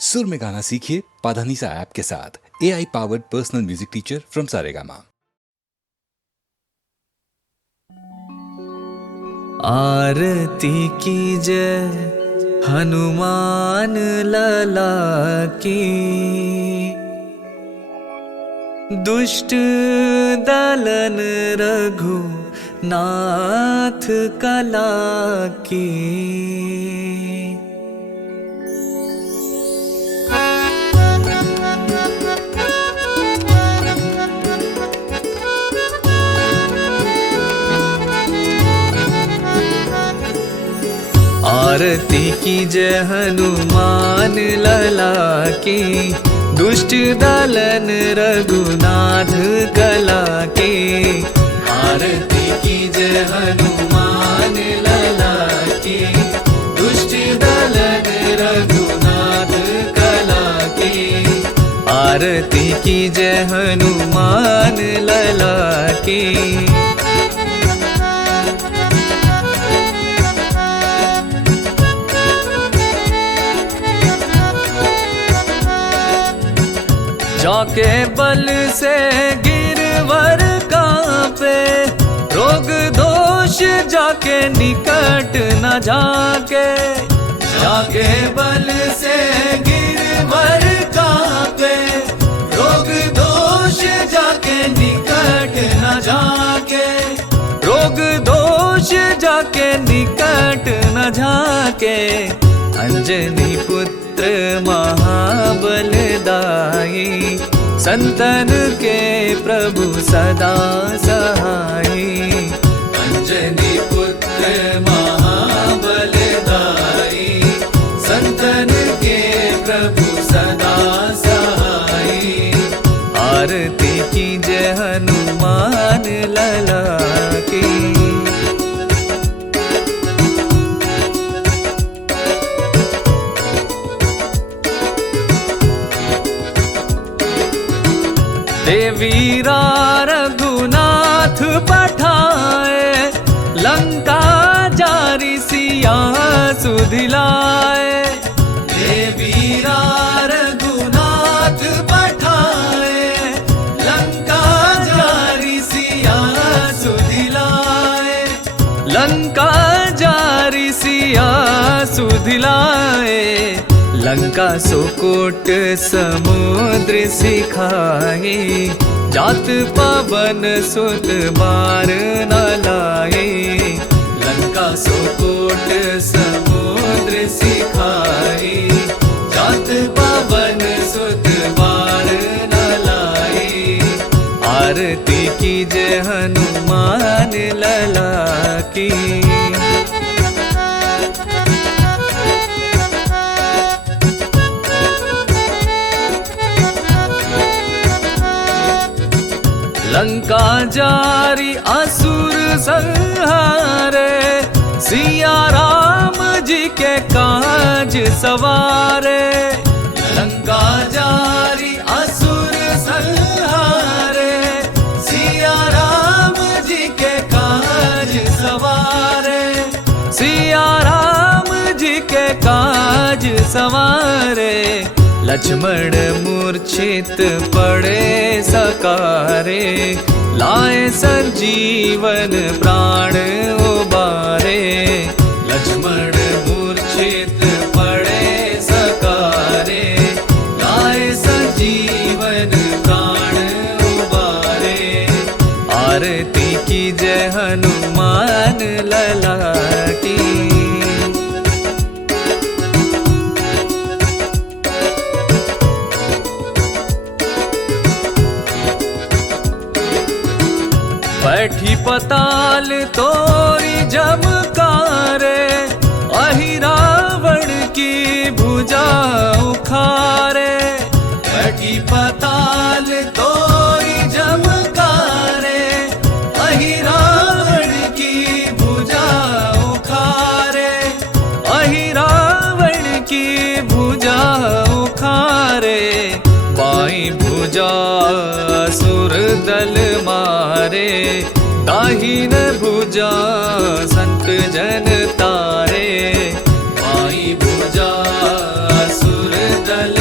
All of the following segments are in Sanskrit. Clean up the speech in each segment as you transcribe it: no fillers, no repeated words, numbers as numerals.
सुर में गाना सीखिए पाधानीसा ऐप के साथ। AI powered personal music teacher from Saregama. आरती कीजय हनुमान लला की, दुष्ट दलन रघुनाथ कला की। आरती कीजय हनुमान लला की, दुष्ट दलन रघुनाथ कला की। आरती कीजय हनुमान लला की, दुष्ट दलन रघुनाथ कला की। आरती कीजय हनुमान लला की। जाके बल से गिरवर कांपे, रोग दोष जाके निकट न जाके। जाके बल से गिरवर कांपे, रोग दोष जाके निकट न जाके। रोग दोष जाके निकट न जाके। अंजनी पुत्र महाबलदाई, संतन के प्रभु सदा सहाई। अंजनी पुत्र महाबलदाई, संतन के प्रभु सदा सहाई। आरती कीजय हनुमान लला की। देवीरा रघुनाथ पठाए, लंका जारी सिया सुधिलाए। देवीरा रघुनाथ पठाए, लंका जारी सिया सुधिलाए। लंका जारी सिया सुधिलाए। लंका सुकोट समुद्र सिखाए, जात पवन सुत बार न लाए। लंका सुकोट समुद्र सिखाए, जात पवन सुत बार न लाए। आरती कीजय हनुमान लला की। लंका जारी असुर संहारे, सिया राम जी के काज सवारे। लंका जारी असुर संहारे, सिया राम जी के काज सवारे। सिया राम जी के काज सवारे। लक्ष्मण मूर्छित पड़े सकारे, लाए संजीवन प्राण उबारे। लक्ष्मण मूर्छित पड़े सकारे, लाए संजीवन प्राण उबारे। आरती कीजय हनुमान लला की। बैठी पताल तोरी जमकारे, अहि रावण की भुजा उखारे। बैठी पताल तोरी जमकारे, अहि रावण की भुजा उखारे। अहि रावण की भुजा उखारे। बाई भुजा असुर दल मारे, दाहिन भुजा संत जन तारे। बाई भुजा असुर दल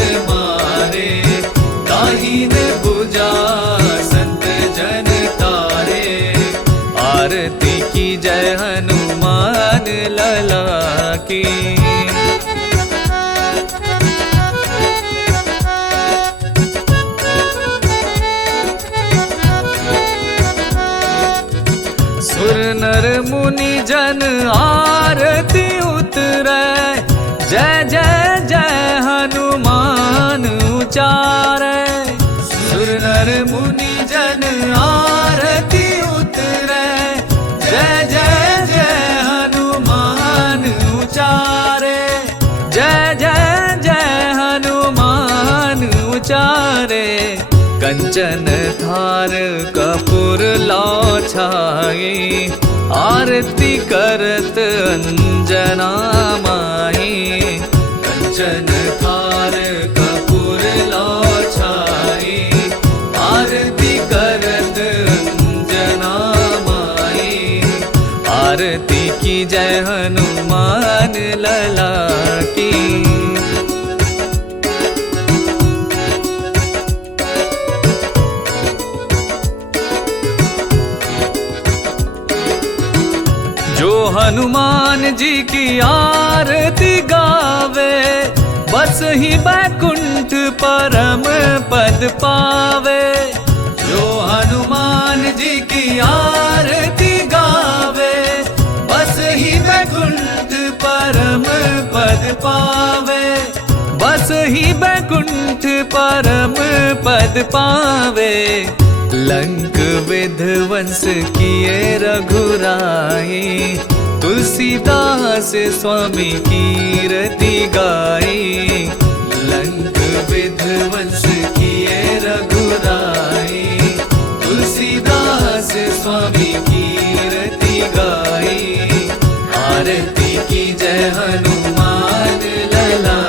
कंचन आरती उतरे, जय जय जय हनुमान उचारे। सुर नर मुनि जन आरती उतरे, जय जय जय हनुमान उचारे, जय जय जय हनुमान उचारे। कंचन थार कपूर लौ छाई, आरती करत अंजना माई। कंचन थार कपूर लौ छाई, आरती करत अंजना माई। आरती की जय हनुमान लला की। जो हनुमान जी की आरती गावे, बस ही बैकुंठ परम पद पावे। जो हनुमान जी की आरती गावे, बस ही बैकुंठ परम पद पावे। बस ही बैकुंठ परम पद पावे। लंक विध्वंस किए रघुराई, तुलसीदास स्वामी कीरति गाई। लंक विध्वंस किए रघुराई, तुलसीदास स्वामी कीरति गाई। आरती की जय हनुमान लला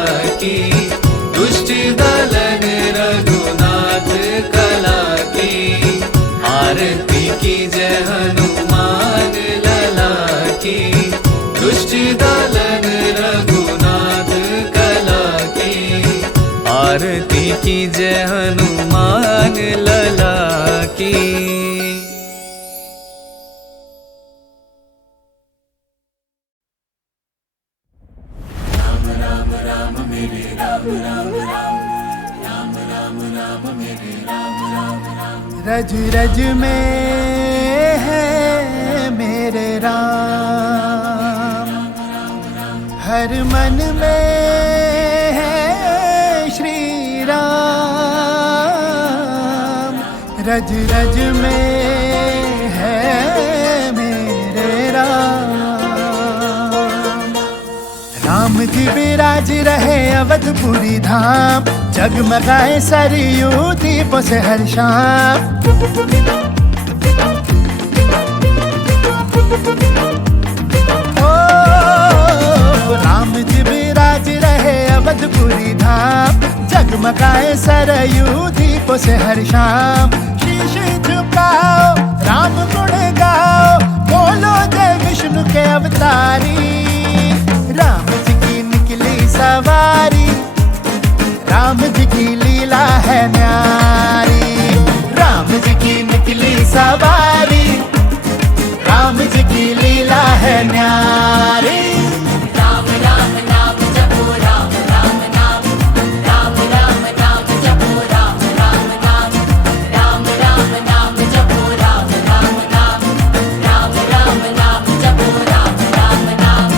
की, दुष्ट दलन रघुनाथ कला की। आरती की जय हनुमान लला की, दुष्ट दलन रघुनाथ कला की। आरती की जय हनुमान लला की। रज रज में है मेरे राम, हर मन में है श्री राम। रज रज में है मेरे राम। राम जी विराज रहे अवधपुरी धाम, जगमगाए सरयू दीपों से हर शाम। ओ राम जी विराज रहे अवधपुरी धाम, जगमगाए सरयू दीपों से हर शाम। शीश झुकाओ राम गुण गाओ, बोलो जय विष्णु के अवतारी। राम जी की निकली सवारी, राम जी की लीला है न्यारी। राम जी की निकली सवारी, राम जी की लीला है न्यारी। राम राम नाम जपो, राम राम नाम, राम राम नाम जपो, राम राम नाम, राम राम नाम जपो, राम राम नाम, राम राम नाम जपो, राम राम नाम।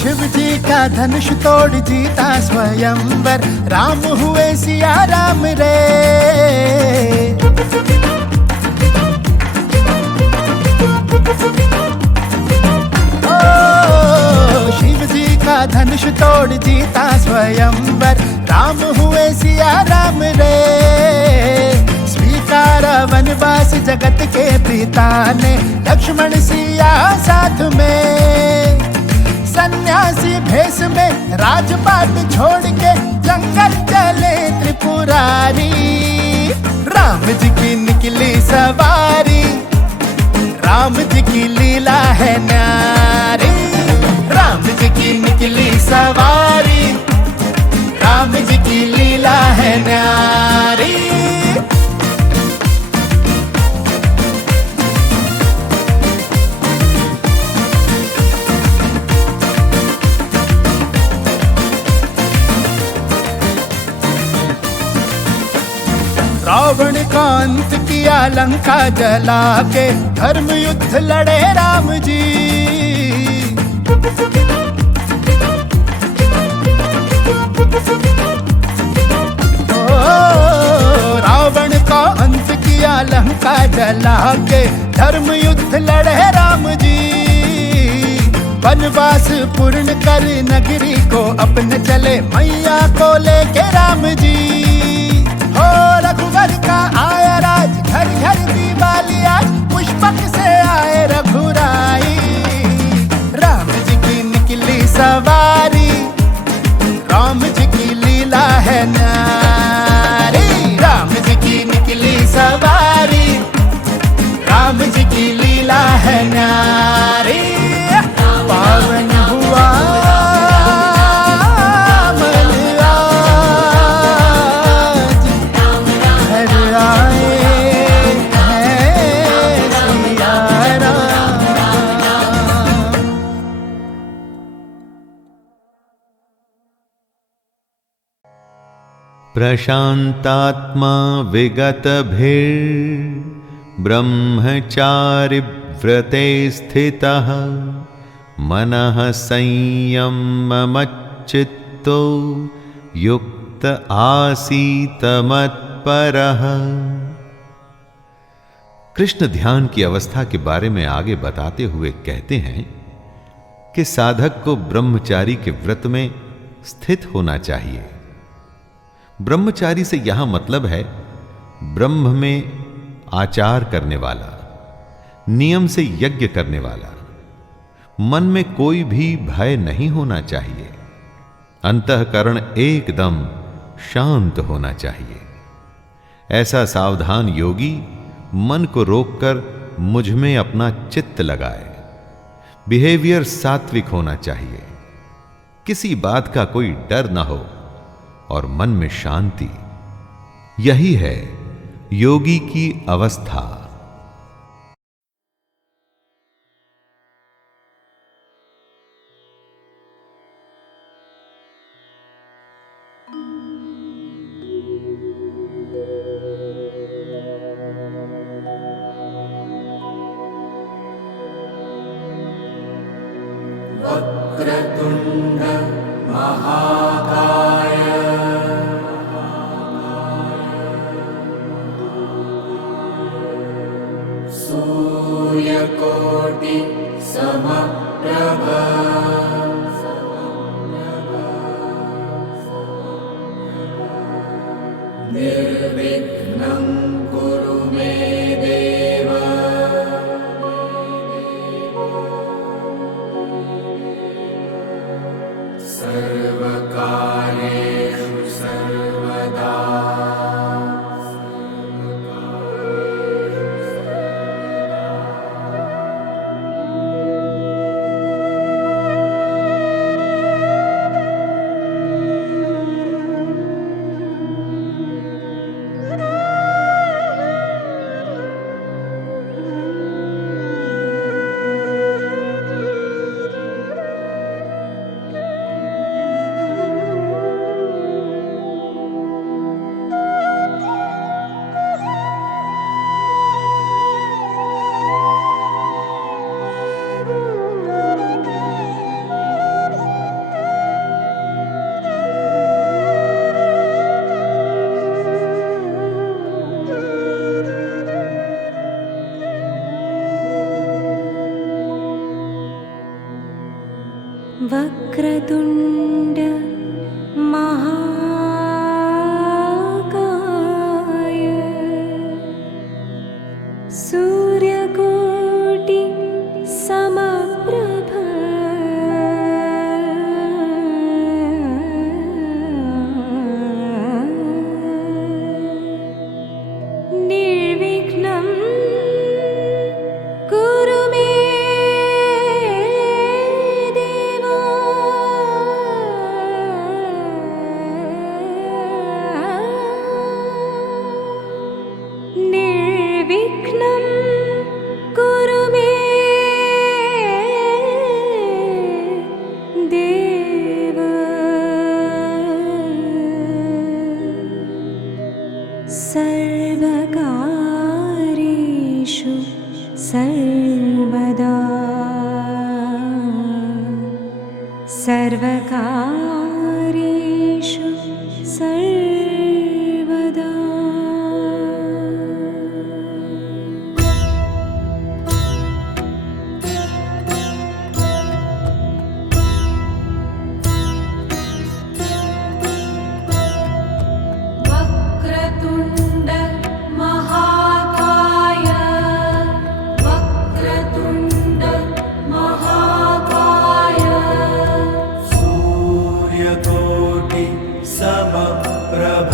शिव जी का धनुष तोड़ जीता स्वयंवर, राम हुए सिया राम रे। ओ शिव जी का धनुष तोड़ जीता स्वयंवर, राम हुए सिया राम रे। स्वीकार वनवास जगत के पिता ने, लक्ष्मण सिया साथ में। सन्यासी भेष में राजपाट छोड़ के, जंगल चले त्रिपुरारी। राम जी की निकली सवारी, राम जी की लीला है न्यारी। राम जी की निकली सवारी, राम जी की लीला है न्यारी। रावण का अंत किया लंका जला के, धर्म युद्ध लड़े राम जी। ओ, रावण का अंत किया लंका जला के, धर्म युद्ध लड़े राम जी। वनवास पूर्ण कर नगरी को अपने चले, मैया को लेके राम जी। हो रघुवर का आया राज, घर घर दिवाली आज, पुष्पक से आए रघुराई। राम जी की निकली सवारी, राम जी की लीला है न्यारी। राम जी की निकली सवारी, राम जी की लीला है न्यारी। पावन हुआ मन आज, घर आए हैं सिया राम। प्रशान्तात्मा विगतभिर् ब्रह्मचारि व्रते स्थितः, मनः संयममच्चित्तो युक्त आसीत मत्परः। कृष्ण ध्यान की अवस्था के बारे में आगे बताते हुए कहते हैं कि साधक को ब्रह्मचारी के व्रत में स्थित होना चाहिए। ब्रह्मचारी से यहां मतलब है ब्रह्म में आचार करने वाला, नियम से यज्ञ करने वाला। मन में कोई भी भय नहीं होना चाहिए, अंतःकरण एकदम शांत होना चाहिए। ऐसा सावधान योगी मन को रोककर मुझ में अपना चित्त लगाए। बिहेवियर सात्विक होना चाहिए, किसी बात का कोई डर ना हो और मन में शांति। यही है योगी की अवस्था। वक्रतुंड महाकाय, सूर्यकोटि समप्रभ, निर्विघ्नं कुरु मे देव। सर्वकार्येषु सर्वदा। वक्रतुण्ड महाकाय, सूर्यकोटि समप्रभ, निर्विघ्नं कुरु मे देव। सर्वकार्येषु सर्वदा सर्वकार्येषु सर्वदा वक्रतुण्ड महाकाय वक्रतुण्ड महाकाय सूर्यकोटि समप्रभ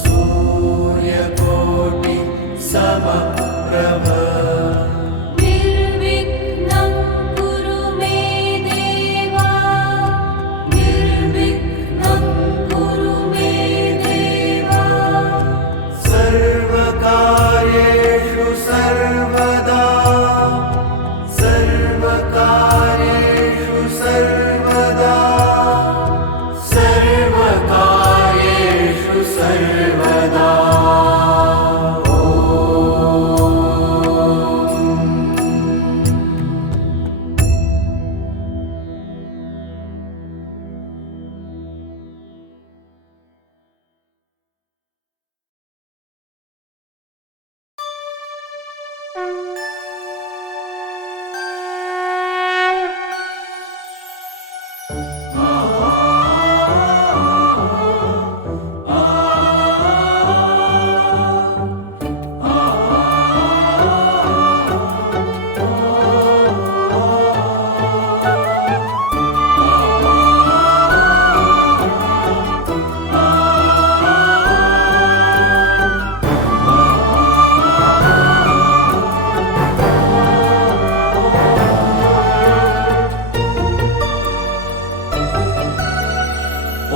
सूर्यकोटि समप्रभ निर्विघ्नं कुरु मे देव निर्विघ्नं कुरु मे देव सर्वकार्येषु सर्वदा सर्वकार्येषु सर्वदा सर्वकार्येषु सर्वदा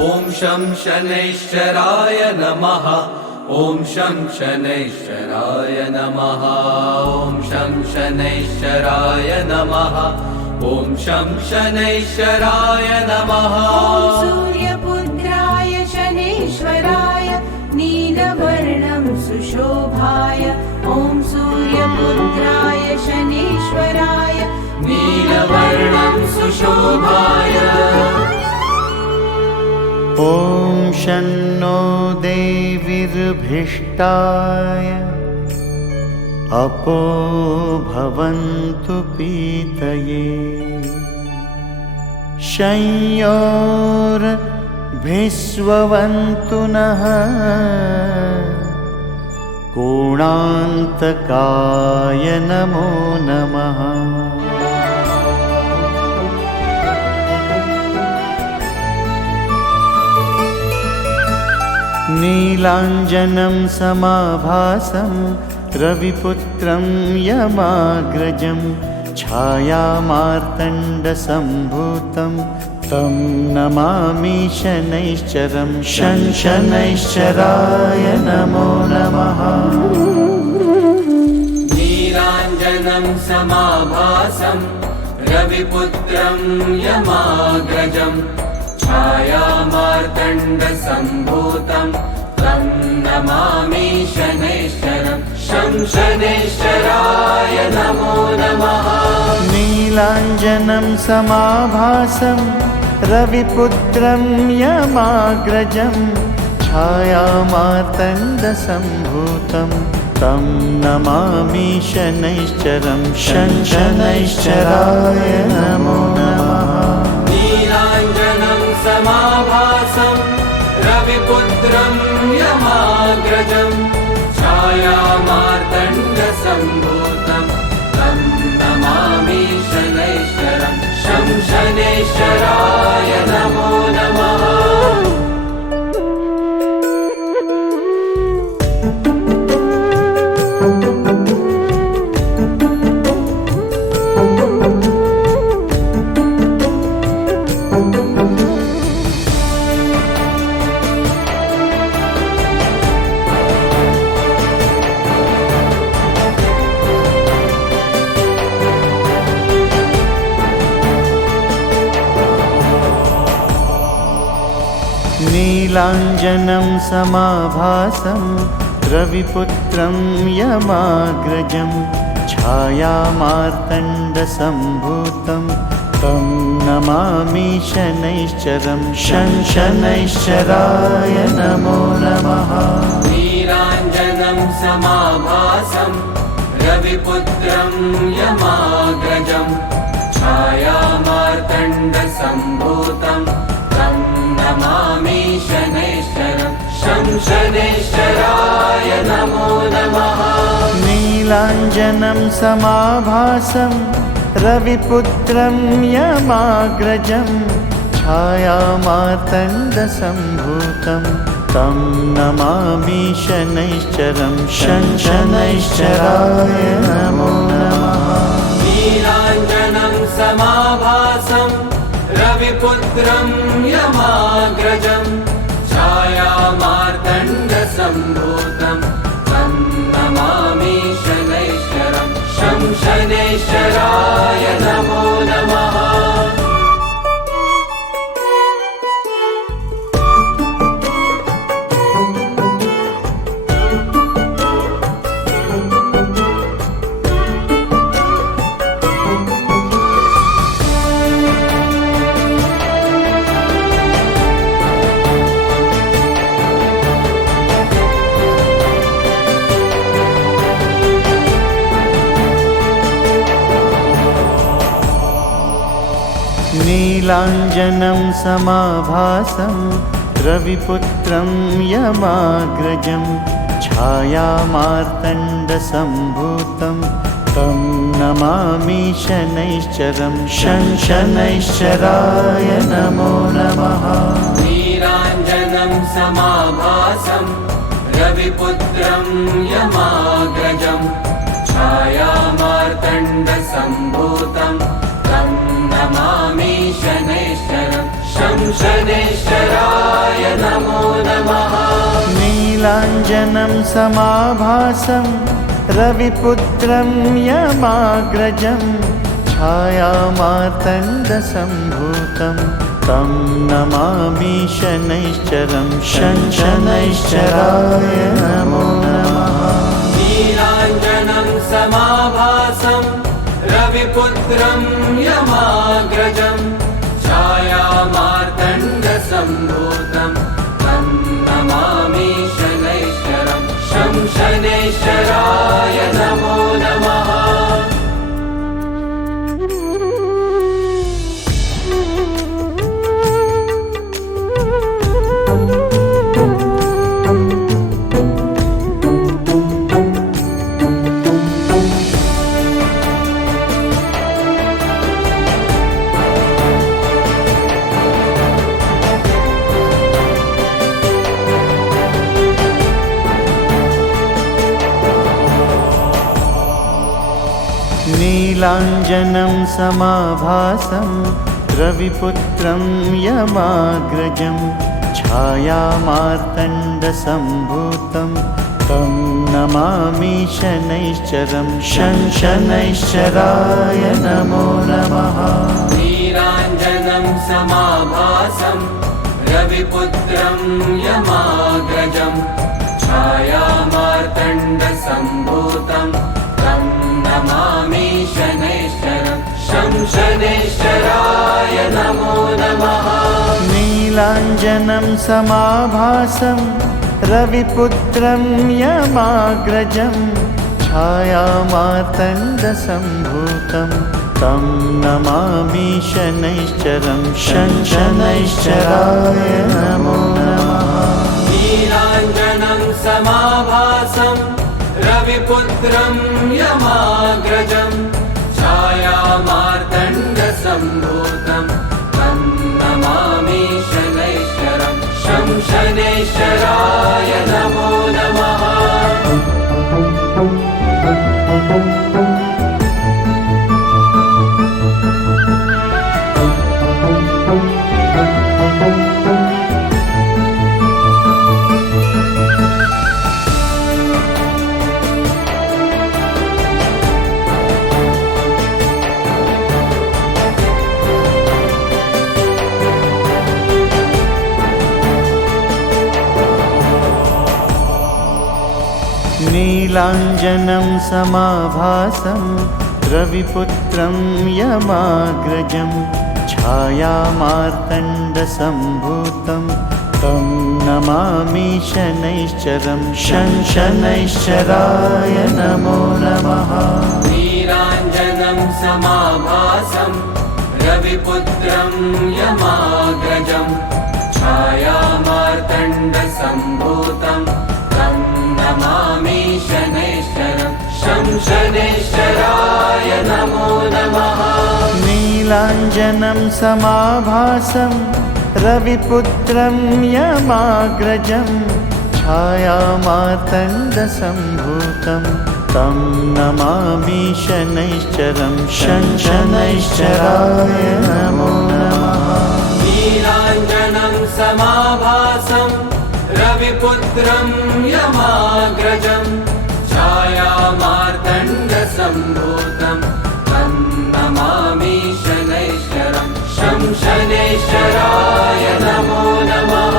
ॐ शं शनैश्चराय नमः ॐ शं शनैश्चराय नमः ॐ शं शनैश्चराय नमः ॐ शं शनैश्चराय नमः सूर्यपुत्राय शनेश्वराय नीलवर्णं सुशोभाय ॐ सूर्यपुत्राय शनेश्वराय नीलवर्णं सुशोभाय ॐ शन्नो देवीर्भिष्टाय अपो भवन्तु पीतये शंयोर्भिस्वन्तु नः कोणान्तकाय नमो नमः नीलाञ्जनं समाभासं रविपुत्रं यमाग्रजं छायामार्तण्डसम्भूतं तं नमामि शनैश्चरं शनैश्चराय नमो नमः नीलाञ्जनं समाभासं रविपुत्रं यमाग्रजं छायामार्तण्डसम्भूतं तं नमामि शनैश्चरं शनैश्चराय नमो नमः नीलाञ्जनं समाभासं रविपुत्रं यमाग्रजं छायामार्तण्डसम्भूतं तं नमामि शनैश्चरं शनैश्चराय नमो नमः नीलाञ्जनं समाभासं रविपुत्रं यमाग्रजं छायामार्तण्डसम्भूतं तं नमामि शनैश्चरं शनैश्चराय नमो नमः नीलाञ्जनं समाभासं रविपुत्रं यमाग्रजं छायामार्तण्डसम्भूतं तं नमामि शनैश्चरं शनैश्चराय नमो नमः। नीलाञ्जनं समाभासं रविपुत्रं यमाग्रजं छायामार्तण्डसम्भूतं तं नमामि शनैश्चरं शनैश्चराय नमो नमः। नीलाञ्जनं समाभासं रविपुत्रं यमाग्रजं छायामार्तण्डसम्भूतं तं नमामि शनैश्चरं शनैश्चराय नमो नमः। नीलाञ्जनं समाभासं रविपुत्रं यमाग्रजं छायामार्तण्डसम्भूतं तं नमामि शनैश्चरं शनैश्चराय नमो नमः। नीलाञ्जनं समाभासं रविपुत्रं यमाग्रजं छायामार्तण्डसम्भूतं तं नमामि शनैश्चरं शनैश्चराय नमो नमः। नीलाञ्जनं समाभासं रविपुत्रं यमाग्रजं छायामार्तण्डसम्भूतं तं नमामि शनैश्चरं शनैश्चराय नमो नमः। नीलाञ्जनं समाभासं रविपुत्रं यमाग्रजं छायामार्तण्डसम्भूतं तं नमामि शनैश्चरं शनैश्चराय नमो नमः। नीलाञ्जनं समाभासं रविपुत्रं यमाग्रजं छायामार्तण्डसम्भूतं तं नमामि शनैश्चरं शनैश्चराय नमो नमः। नीलाञ्जनं समाभासं रविपुत्रं यमाग्रजं छायामार्तण्डसम्भूतं तं नमामि शनैश्चरं शनैश्चराय नमो नमः। नीलाञ्जनं समाभासं रविपुत्रं यमाग्रजं छायामार्तण्डसम्भूतं तं नमामि शनैश्चरं शनैश्चराय नमो नमः। नीलाञ्जनं समाभासं रविपुत्रं यमाग्रजं छायामार्तण्डसम्भूतं तं नमामि शनैश्चरं शनैश्चराय नमो नमः। नीलाञ्जनं समाभासं रविपुत्रं यमाग्रजं छायामार्तण्डसम्भूतं तं नमामि शनैश्चरं शनैश्चराय नमो नमः। नीलाञ्जनं समाभासं रविपुत्रं यमाग्रजं छायामार्तण्डसम्भूतं तं नमामि शनैश्चरं शनैश्चराय नमो नमः। नीलाञ्जनं समाभासं रविपुत्रं यमाग्रजं छायामार्तण्डसम्भूतं तं नमामि शनैश्चरं शनैश्चराय नमो नमः। नीलाञ्जनं समाभासं रविपुत्रं यमाग्रजं छायामार्तण्डसम्भूतं तं नमामि शनैश्चरं शनैश्चराय नमो नमः। नीलाञ्जनं समाभासं रविपुत्रं यमाग्रजं छायामार्तण्डसम्भूतं तं नमामि शनैश्चरं शनैश्चराय नमो नमः।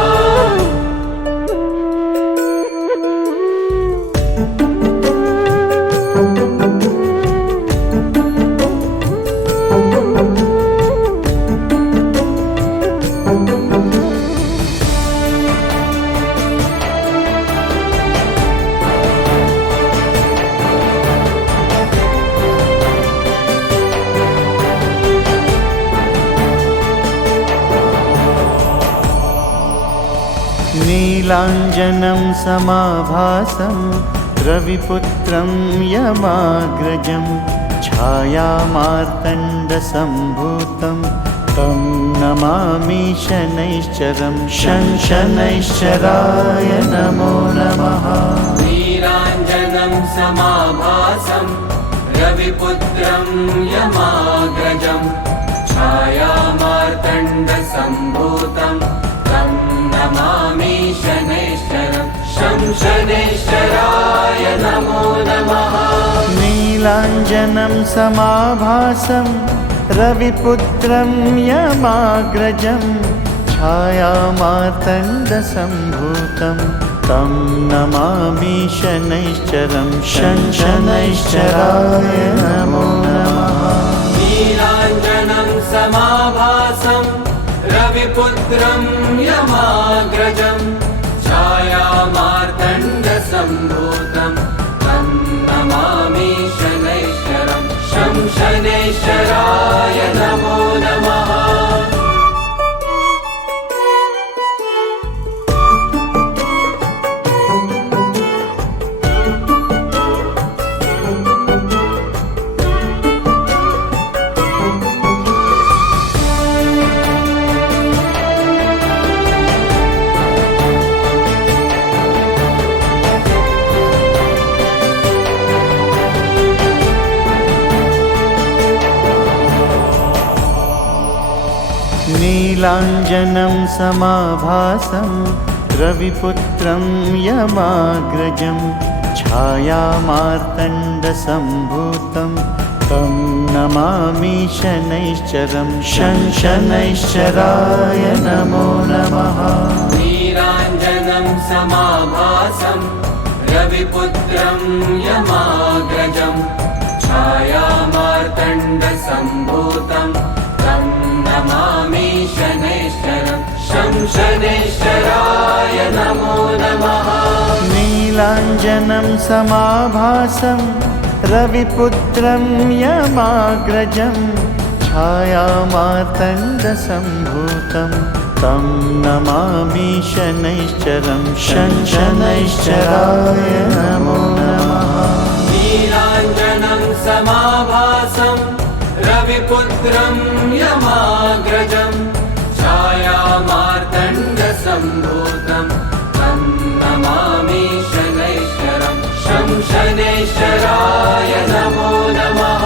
नीलाञ्जनं समाभासं रविपुत्रं यमाग्रजं छायामार्तण्डसम्भूतं तं नमामि शनैश्चरं शनैश्चराय नमो नमः। नीलाञ्जनं समाभासं रविपुत्रं यमाग्रजं छायामार्तण्डसम्भूतं तं नमामि शनैश्चरं शनैश्चराय नमो नमः। नीलाञ्जनं समाभासं रविपुत्रं यमाग्रजं छायामार्तण्डसम्भूतं तं नमामि शनैश्चरं शनैश्चराय नमो नमः। नीलाञ्जनं समाभासं रविपुत्रं यमाग्रजं छायामार्तण्डसम्भूतं तं नमामि शनैश्चरं शनैश्चराय नमो नमः। नीलाञ्जनं समाभासं रविपुत्रं यमाग्रजं छायामार्तण्डसम्भूतं तं नमामि शनैश्चरं शनैश्चराय नमो नमः। नीलाञ्जनं समाभासं रविपुत्रं यमाग्रजं छायामार्तण्डसम्भूतं तं नमामि शनैश्चरं शनैश्चराय नमो नमः। नीलाञ्जनं समाभासं रविपुत्रं यमाग्रजं छायामार्तण्डसम्भूतं तं नमामि शनैश्चरं शनैश्चराय नमो नमः। नीलाञ्जनं समाभासं रविपुत्रं यमाग्रजं छायामार्तण्डसम्भूतं तं नमामि शनैश्चरं शनैश्चराय नमो नमः।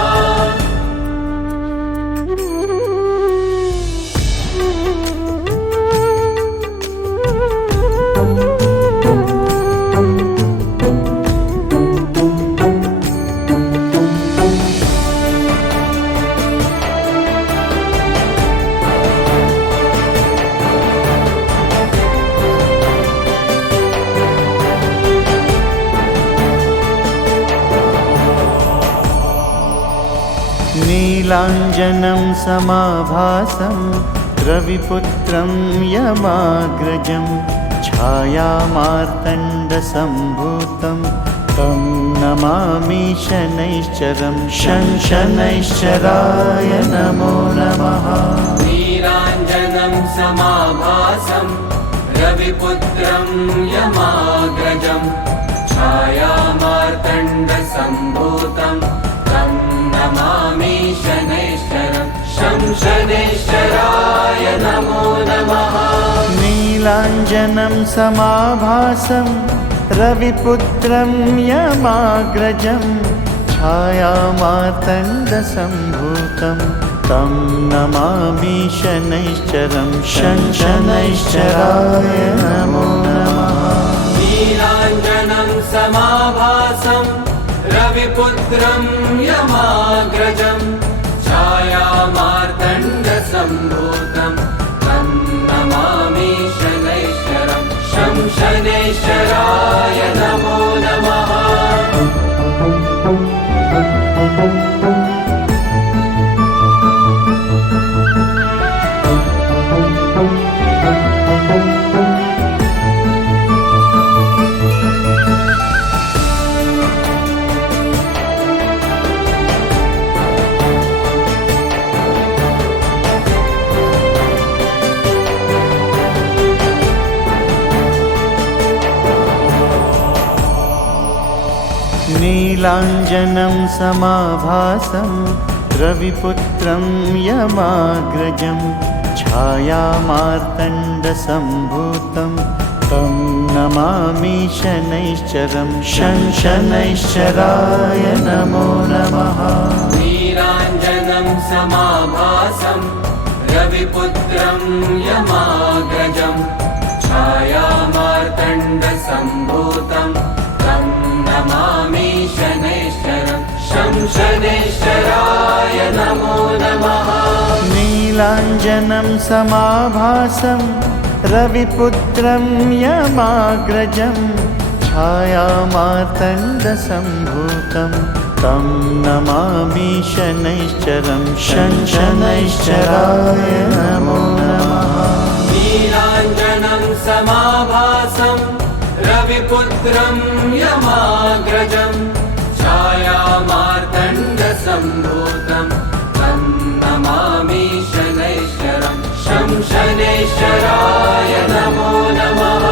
नीलाञ्जनं समाभासं रविपुत्रं यमाग्रजं छायामार्तण्डसम्भूतं तं नमामि शनैश्चरं शनैश्चराय नमो नमः। नीलाञ्जनं समाभासं रविपुत्रं यमाग्रजं छायामार्तण्डसम्भूतं तं नमामि शनैश्चरं शनैश्चराय नमो नमः। नीलाञ्जनं समाभासं रविपुत्रं यमाग्रजं छायामार्तण्डसम्भूतं तं नमामि शनैश्चरं शनैश्चराय नमो नमः। नीलाञ्जनं समाभासं रविपुत्रं यमाग्रजं छायामार्तण्डसम्भूतं तं नमामि शनैश्चरं शनैश्चराय नमो नमः। नीलाञ्जनं समाभासं रविपुत्रं यमाग्रजं छायामार्तण्डसम्भूतं तं नमामि शनैश्चरं शनैश्चराय नमो नमः। नीलाञ्जनं समाभासं रविपुत्रं यमाग्रजं छायामार्तण्डसम्भूतं तं नमामि शनैश्चरं शनैश्चराय नमो नमः। नीलाञ्जनं समाभासं रविपुत्रं यमाग्रजं छायामार्तण्डसम्भूतं तं नमामि शनैश्चरं शनैश्चराय नमो नमः। नीलाञ्जनं समाभासं रविपुत्रं यमाग्रजं छायामार्तण्डसम्भूतं तं नमामि शनैश्चरं शनैश्चराय नमो नमः।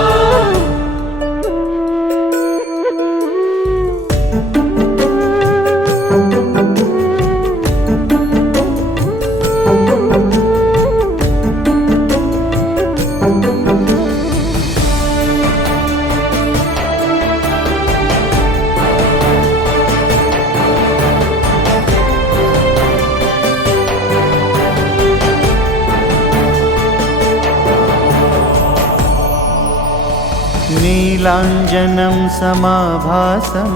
नीलाञ्जनं समाभासं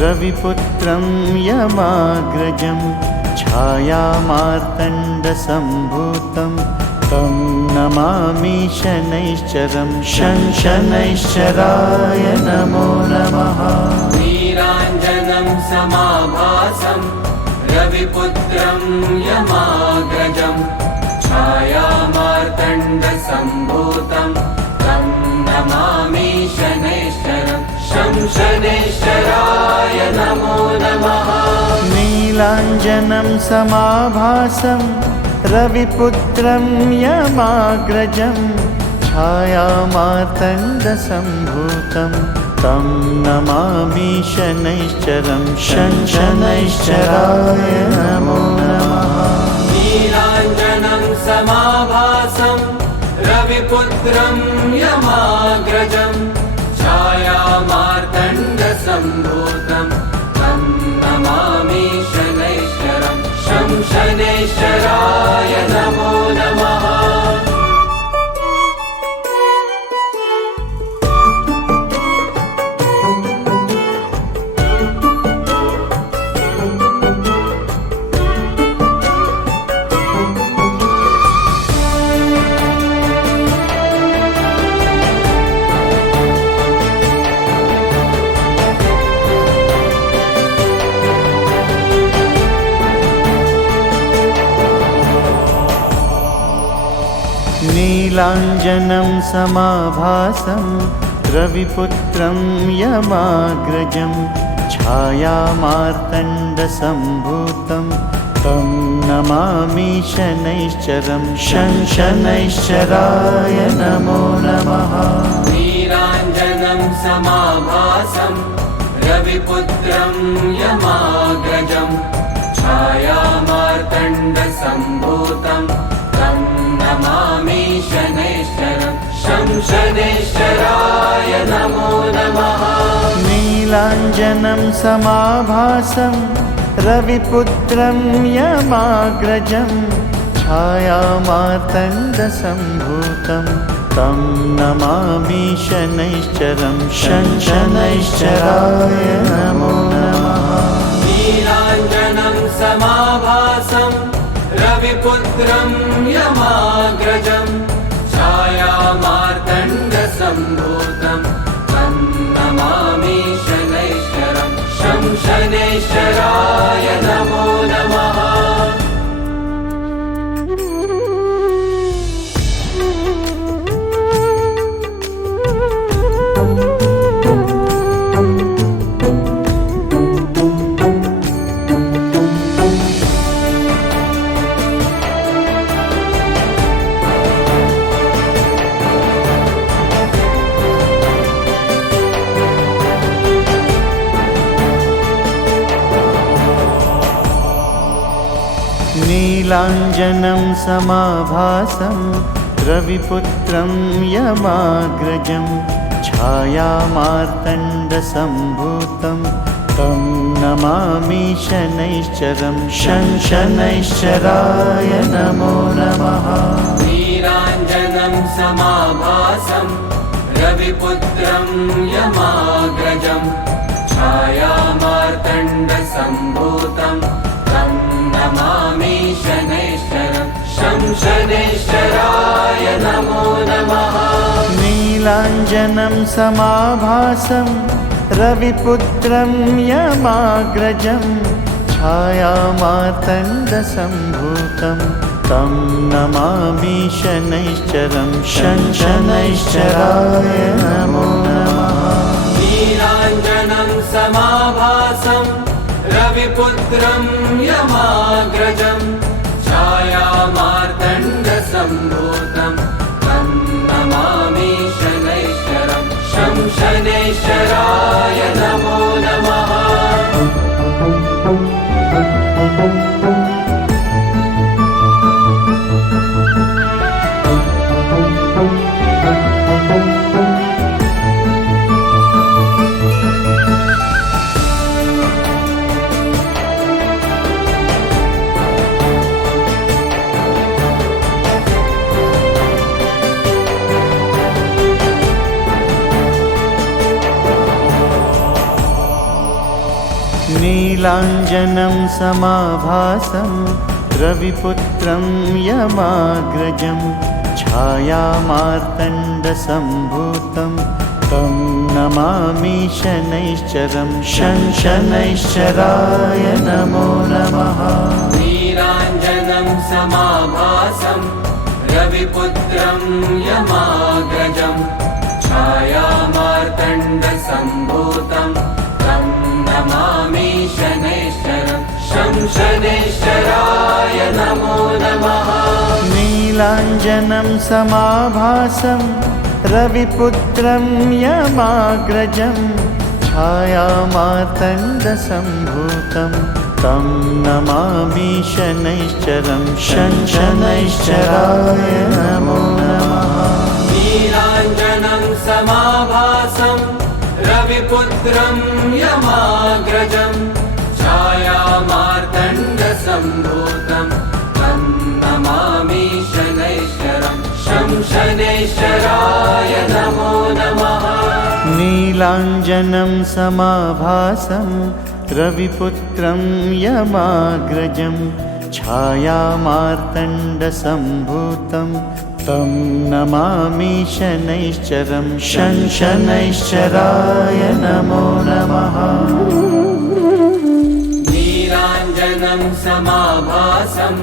रविपुत्रं यमाग्रजं छायामार्तण्डसम्भूतं तं नमामि शनैश्चरं शनैश्चराय नमो नमः। नीलाञ्जनं समाभासं रविपुत्रं यमाग्रजं छायामार्तण्डसम्भूतं तं नमामि शनैश्चरं शनैश्चराय नमो नमः। नीलाञ्जनं समाभासं रविपुत्रं यमाग्रजं छायामार्तण्डसम्भूतं तं नमामि शनैश्चरं शनैश्चराय नमो नमः। नीलाञ्जनं समाभासं रविपुत्रं यमाग्रजं छायामार्तण्डसम्भूतं तं नमामि शनैश्चरं शनैश्चराय नमो नमः। नीलाञ्जनं समाभासं रविपुत्रं यमाग्रजं छायामार्तण्डसम्भूतं तं नमामि शनैश्चरं शनैश्चराय नमो नमः। नीलाञ्जनं समाभासं रविपुत्रं यमाग्रजं छायामार्तण्डसम्भूतं तं नमामि शनैश्चरं शनैश्चराय नमो नमः। नीलाञ्जनं समाभासं रविपुत्रं यमाग्रजं छायामार्तण्डसम्भूतं तं नमामि शनैश्चरं शनैश्चराय नमो नमः। नीलाञ्जनं समाभासं रविपुत्रं यमाग्रजं छायामार्तण्डसम्भूतं तं नमामि शनैश्चरं शनैश्चराय नमो नमः। नीलाञ्जनं समाभासं रविपुत्रं यमाग्रजं छायामार्तण्डसम्भूतं तं नमामि शनैश्चरं शनैश्चराय नमो नमः। नीलाञ्जनं समाभासं रविपुत्रं यमाग्रजं छायामार्तण्डसम्भूतं तं नमामि शनैश्चरं शनैश्चराय नमो नमः। नीलाञ्जनं समाभासं रविपुत्रं यमाग्रजं छायामार्तण्डसम्भूतं तं नमामि शनैश्चरं शनैश्चराय नमो नमः। नीलाञ्जनं समाभासं रविपुत्रं यमाग्रजं छायामार्तण्डसम्भूतं तं नमामि शनैश्चरं शनैश्चराय नमो नमः। नीलाञ्जनं समाभासं रविपुत्रं यमाग्रजं छायामार्तण्डसम्भूतं तं नमामि शनैश्चरं शनैश्चराय नमो नमः। नीलाञ्जनं समाभासं रविपुत्रं यमाग्रजं छायामार्तण्डसम्भूतं तं नमामि शनैश्चरं शनैश्चराय नमो नमः। नीलाञ्जनं समाभासं रविपुत्रं यमाग्रजं छायामार्तण्डसम्भूतं तं नमामि शनैश्चरं शनैश्चराय नमो नमः। नीलाञ्जनं समाभासं रविपुत्रं यमाग्रजं छायामार्तण्डसम्भूतं तं नमामि शनैश्चरं शनैश्चराय नमो नमः। नीलाञ्जनं समाभासं रविपुत्रं यमाग्रजं छायामार्तण्डसम्भूतं तं नमामि शनैश्चरं शनैश्चराय नमो नमः। नीलाञ्जनं समाभासं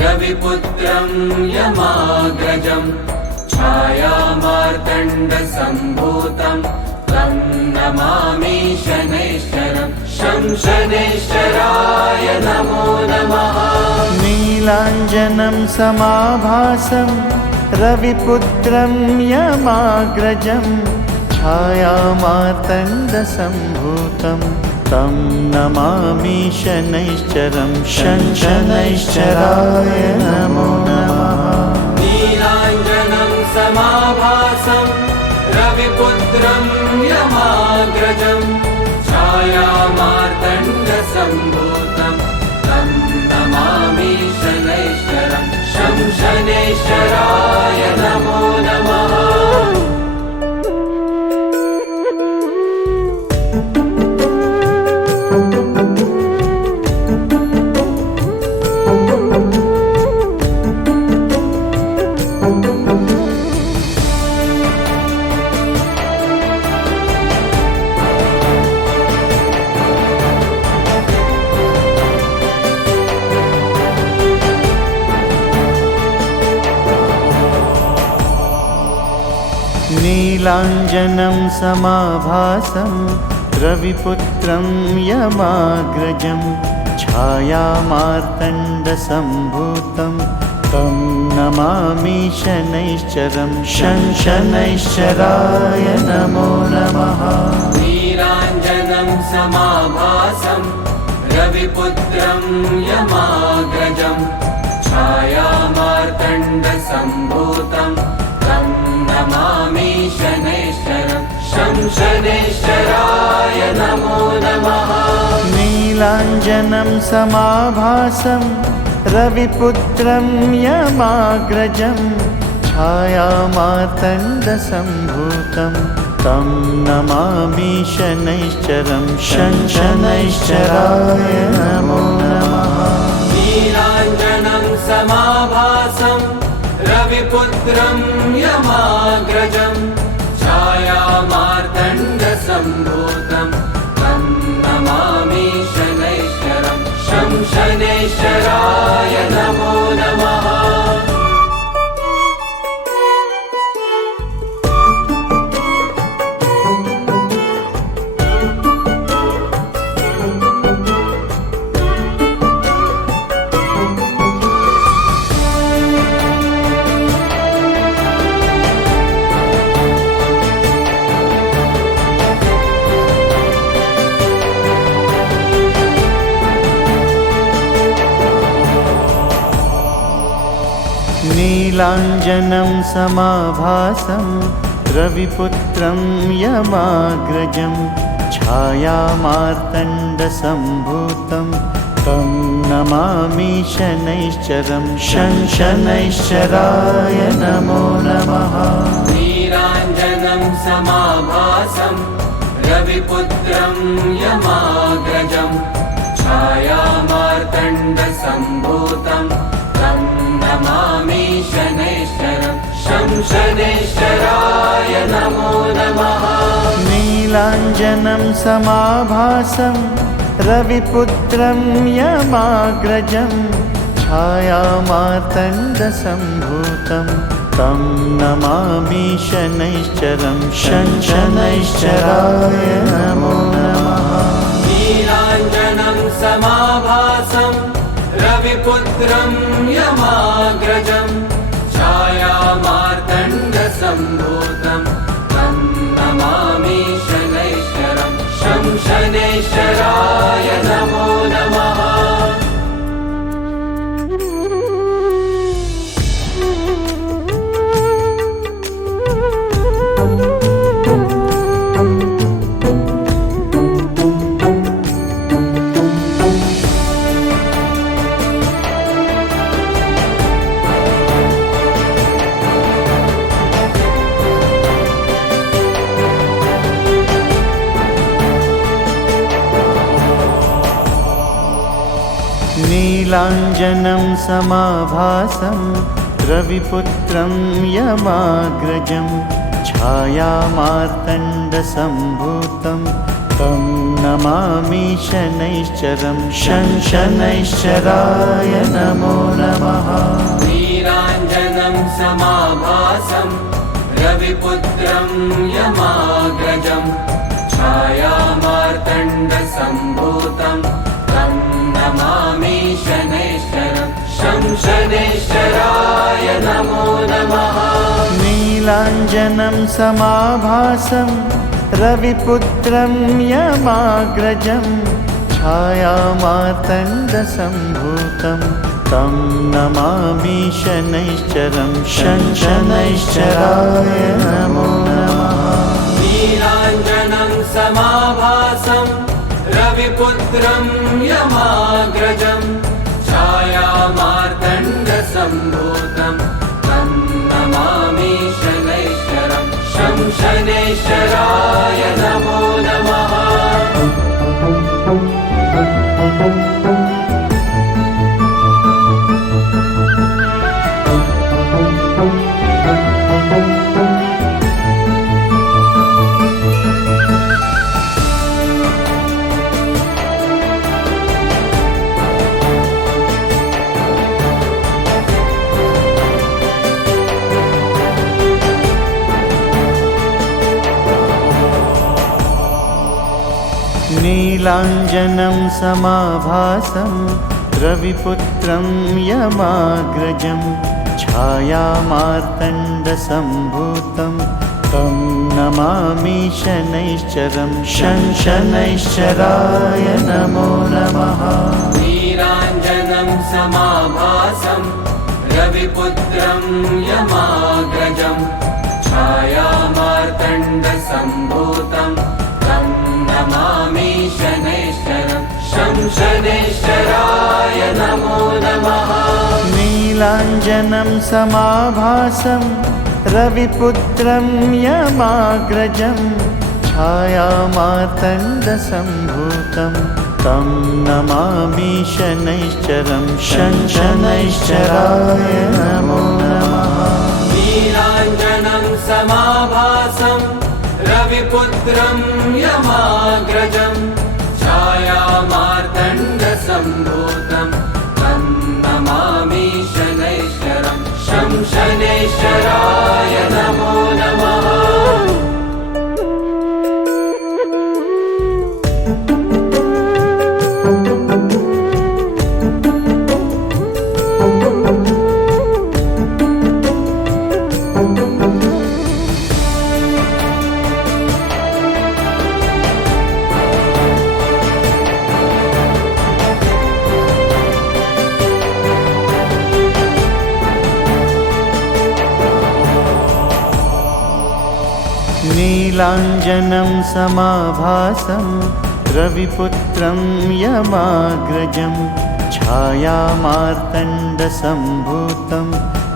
रविपुत्रं यमाग्रजं छायामार्तण्डसम्भूतं तं नमामि शनैश्चरम् शं शनैश्चराय नमो नमः। नीलाञ्जनं समाभासं रविपुत्रं यमाग्रजं छायामार्तण्डसम्भूतं तं नमामि शनैश्चरं शं शनैश्चराय नमो नमः। नीलाञ्जनं समाभासं रविपुत्रं यमाग्रजं छायामार्तण्डसम्भूतं तं नमामि शनैश्चरं शं शनैश्चराय नमो नमः। नीलाञ्जनं समाभासं रविपुत्रं यमाग्रजं छायामार्तण्डसम्भूतं तं नमामि शनैश्चरं शं शनैश्चराय नमो नमः। नीलाञ्जनं समाभासं रविपुत्रं यमाग्रजं छायामार्तण्डसम्भूतं तं नमामि शनैश्चरं शं शनैश्चराय नमो नमः। नीलाञ्जनं समाभासं रविपुत्रं यमाग्रजं छायामार्तण्डसम्भूतं तं नमामि शनैश्चरं शं शनैश्चराय नमो नमः। नीलाञ्जनं समाभासं रविपुत्रं यमाग्रजं छायामार्तण्डसम्भूतं तं नमामि शनैश्चरं शं शनैश्चराय नमो नमः। नीलाञ्जनं समाभासं रविपुत्रं यमाग्रजं छायामार्तण्डसम्भूतं तं नमामि शनैश्चरं शं शनैश्चराय नमो नमः। नीलाञ्जनं समाभासं रविपुत्रं यमाग्रजं छायामार्तण्डसम्भूतं तं नमामि शनैश्चरं शं शनैश्चराय नमो नमः। नीलाञ्जनं समाभासं रविपुत्रं यमाग्रजं छायामार्तण्डसम्भूतं तं नमामि शनैश्चरं शं शनैश्चराय नमो नमः। नीलाञ्जनं समाभासं रविपुत्रं यमाग्रजं छायामार्तण्डसम्भूतं तं नमामि शनैश्चरं शं शनैश्चराय नमो नमः। नीलाञ्जनं समाभासं रविपुत्रं यमाग्रजं छायामार्तण्डसम्भूतं तं नमामि शनैश्चरं शं शनैश्चराय नमो नमः। नीलाञ्जनं समाभासं रविपुत्रं यमाग्रजं छायामार्तण्डसम्भूतं तं नमामि शनैश्चरं शं शनैश्चराय नमो नमः। नीलाञ्जनं समाभासं रविपुत्रं यमाग्रजं छायामार्तण्डसम्भूतं तं नमामि शनैश्चरं शं शनैश्चराय नमो नमः। नीलाञ्जनं समाभासं रविपुत्रं यमाग्रजं छायामार्तण्डसम्भूतं तं नमामि शनैश्चरं शं शनैश्चराय नमो नमः। नीलाञ्जनं समाभासं रविपुत्रं यमाग्रजं छायामार्तण्डसम्भूतं तं नमामि शनैश्चरं शं शनैश्चराय नमो नमः। नीलाञ्जनं समाभासं रविपुत्रं यमाग्रजं छायामार्तण्डसम्भूतं तं नमामि शनैश्चरं शं शनैश्चराय नमो नमः। नीलाञ्जनं समाभासं रविपुत्रं यमाग्रजं छायामार्तण्डसम्भूतं तं नमामि शनैश्चरं शं शनैश्चराय नमो नमः। नीलाञ्जनं समाभासं रविपुत्रं यमाग्रजं छायामार्तण्डसम्भूतं तं नमामि शनैश्चरं शं शनैश्चराय नमो नमः। नीलाञ्जनं समाभासं रविपुत्रं यमाग्रजं छायामार्तण्डसम्भूतं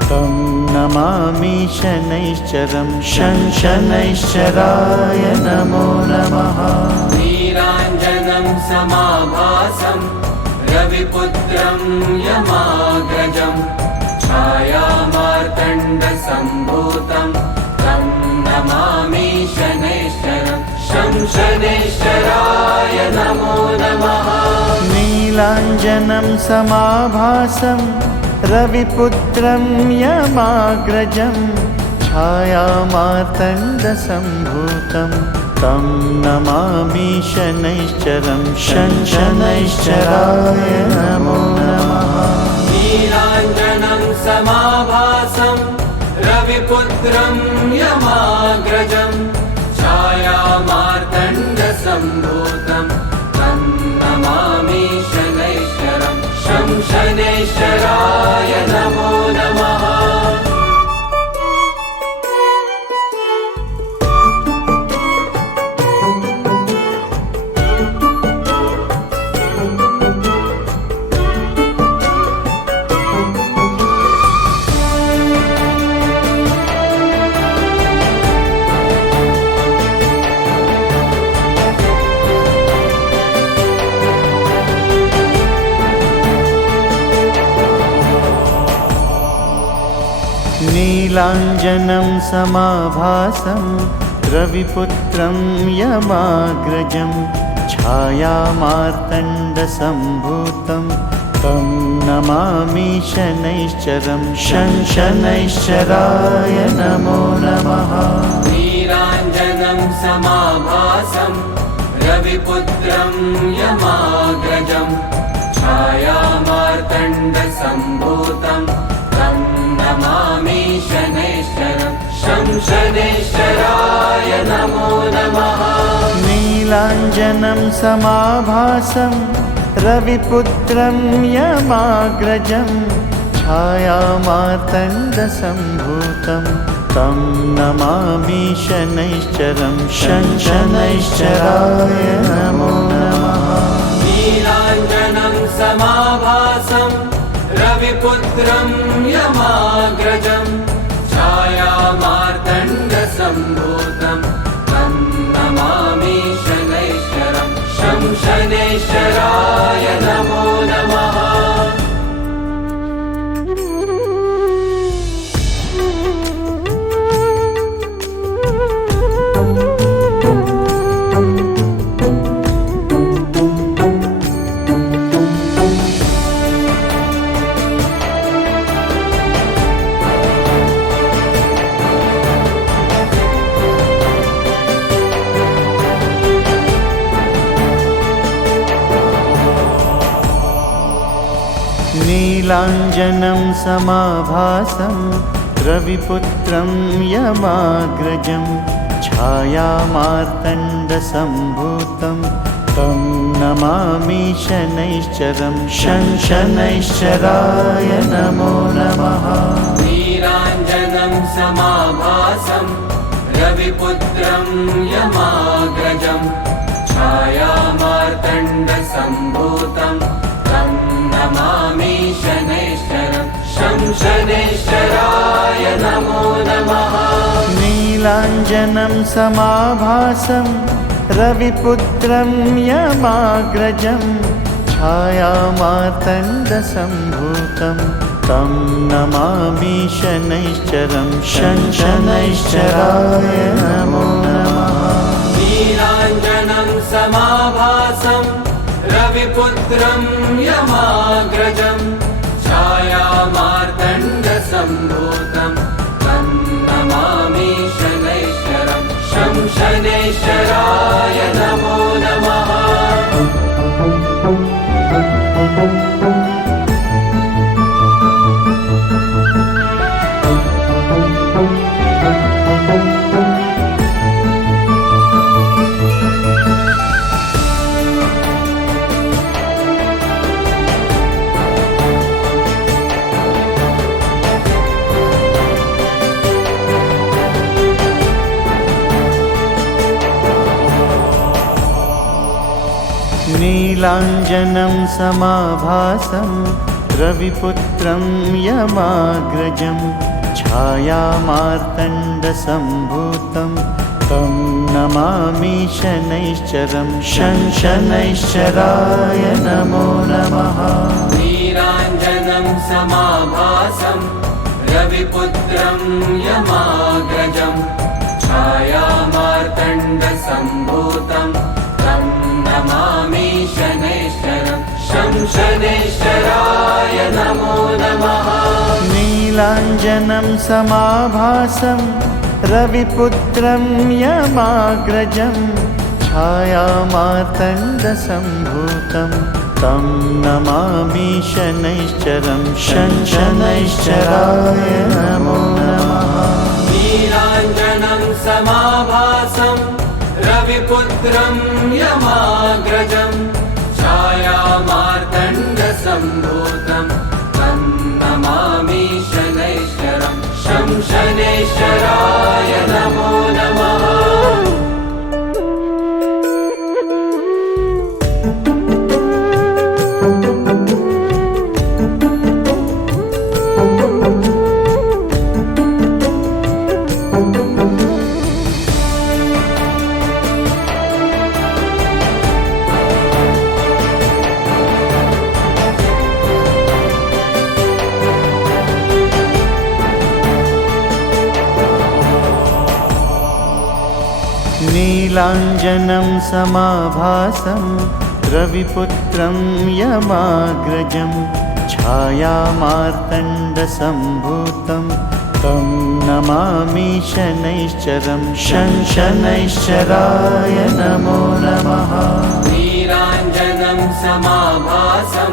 तं नमामि शनैश्चरं शं शनैश्चराय नमो नमः। नीलाञ्जनं समाभासं रविपुत्रं यमाग्रजं छायामार्तण्डसम्भूतं तं नमामि शनैश्चरं शं शनैश्चराय नमो नमः। नीलाञ्जनं समाभासं रविपुत्रं यमाग्रजं छायामार्तण्डसम्भूतं तं नमामि शनैश्चरं शं शनैश्चराय नमो नमः। नीलाञ्जनं समाभासं रविपुत्रं यमाग्रजं छायामार्तण्डसम्भूतं तं नमामि शनैश्चरं शं शनैश्चराय नमो नमः। नीलाञ्जनं समाभासं रविपुत्रं यमाग्रजं छायामार्तण्डसम्भूतं तं नमामि शनैश्चरं शनैश्चराय नमो नमः। नीलाञ्जनं समाभासं रविपुत्रं यमाग्रजं छायामार्तण्डसम्भूतं तं नमामि शनैश्चरं शनैश्चराय नमो नमः। नीलाञ्जनं समाभासं रविपुत्रं यमाग्रजं छायामार्तण्डसम्भूतं तं नमामि शनैश्चरं शनैश्चराय नमो नमः। नीलाञ्जनं समाभासं रविपुत्रं यमाग्रजं छायामार्तण्डसम्भूतं तं नमामि शनैश्चरं शनैश्चराय नमो नमः। नीलाञ्जनं समाभासं रविपुत्रं यमाग्रजं छायामार्तण्डसम्भूतं तं नमामि शनैश्चरं शनैश्चराय नमो नमः। नीलाञ्जनं समाभासं रविपुत्रं यमाग्रजं छायामार्तण्डसम्भूतं तं नमामि शनैश्चरं शनैश्चराय नमो नमः। नीलाञ्जनं समाभासं रविपुत्रं यमाग्रजं छायामार्तण्डसम्भूतं तं नमामि शनैश्चरं शनैश्चराय नमो नमः। नीलाञ्जनं समाभासं रविपुत्रं यमाग्रजं छायामार्तण्डसम्भूतं तं नमामि शनैश्चरं शनैश्चराय नमो नमः। नीलाञ्जनं समाभासं रविपुत्रं यमाग्रजं छायामार्तण्डसम्भूतं तं नमामि शनैश्चरं शनैश्चराय नमो नमः। नीलाञ्जनं समाभासं रविपुत्रं यमाग्रजं छायामार्तण्डसम्भूतं तं नमामि शनैश्चरं शनैश्चराय नमो नमः। नीलाञ्जनं समाभासं रविपुत्रं यमाग्रजं छायामार्तण्डसम्भूतं तं नमामि शनैश्चरं शनैश्चराय नमो नमः। नीलाञ्जनं समाभासं रविपुत्रं यमाग्रजं छायामार्तण्डसम्भूतं तं नमामि शनैश्चरं शनैश्चराय नमो नमः। नीलाञ्जनं समाभासं रविपुत्रं यमाग्रजं छायामार्तण्डसम्भूतं तं नमामि शनैश्चरं शनैश्चराय नमो नमः। नीलाञ्जनं समाभासं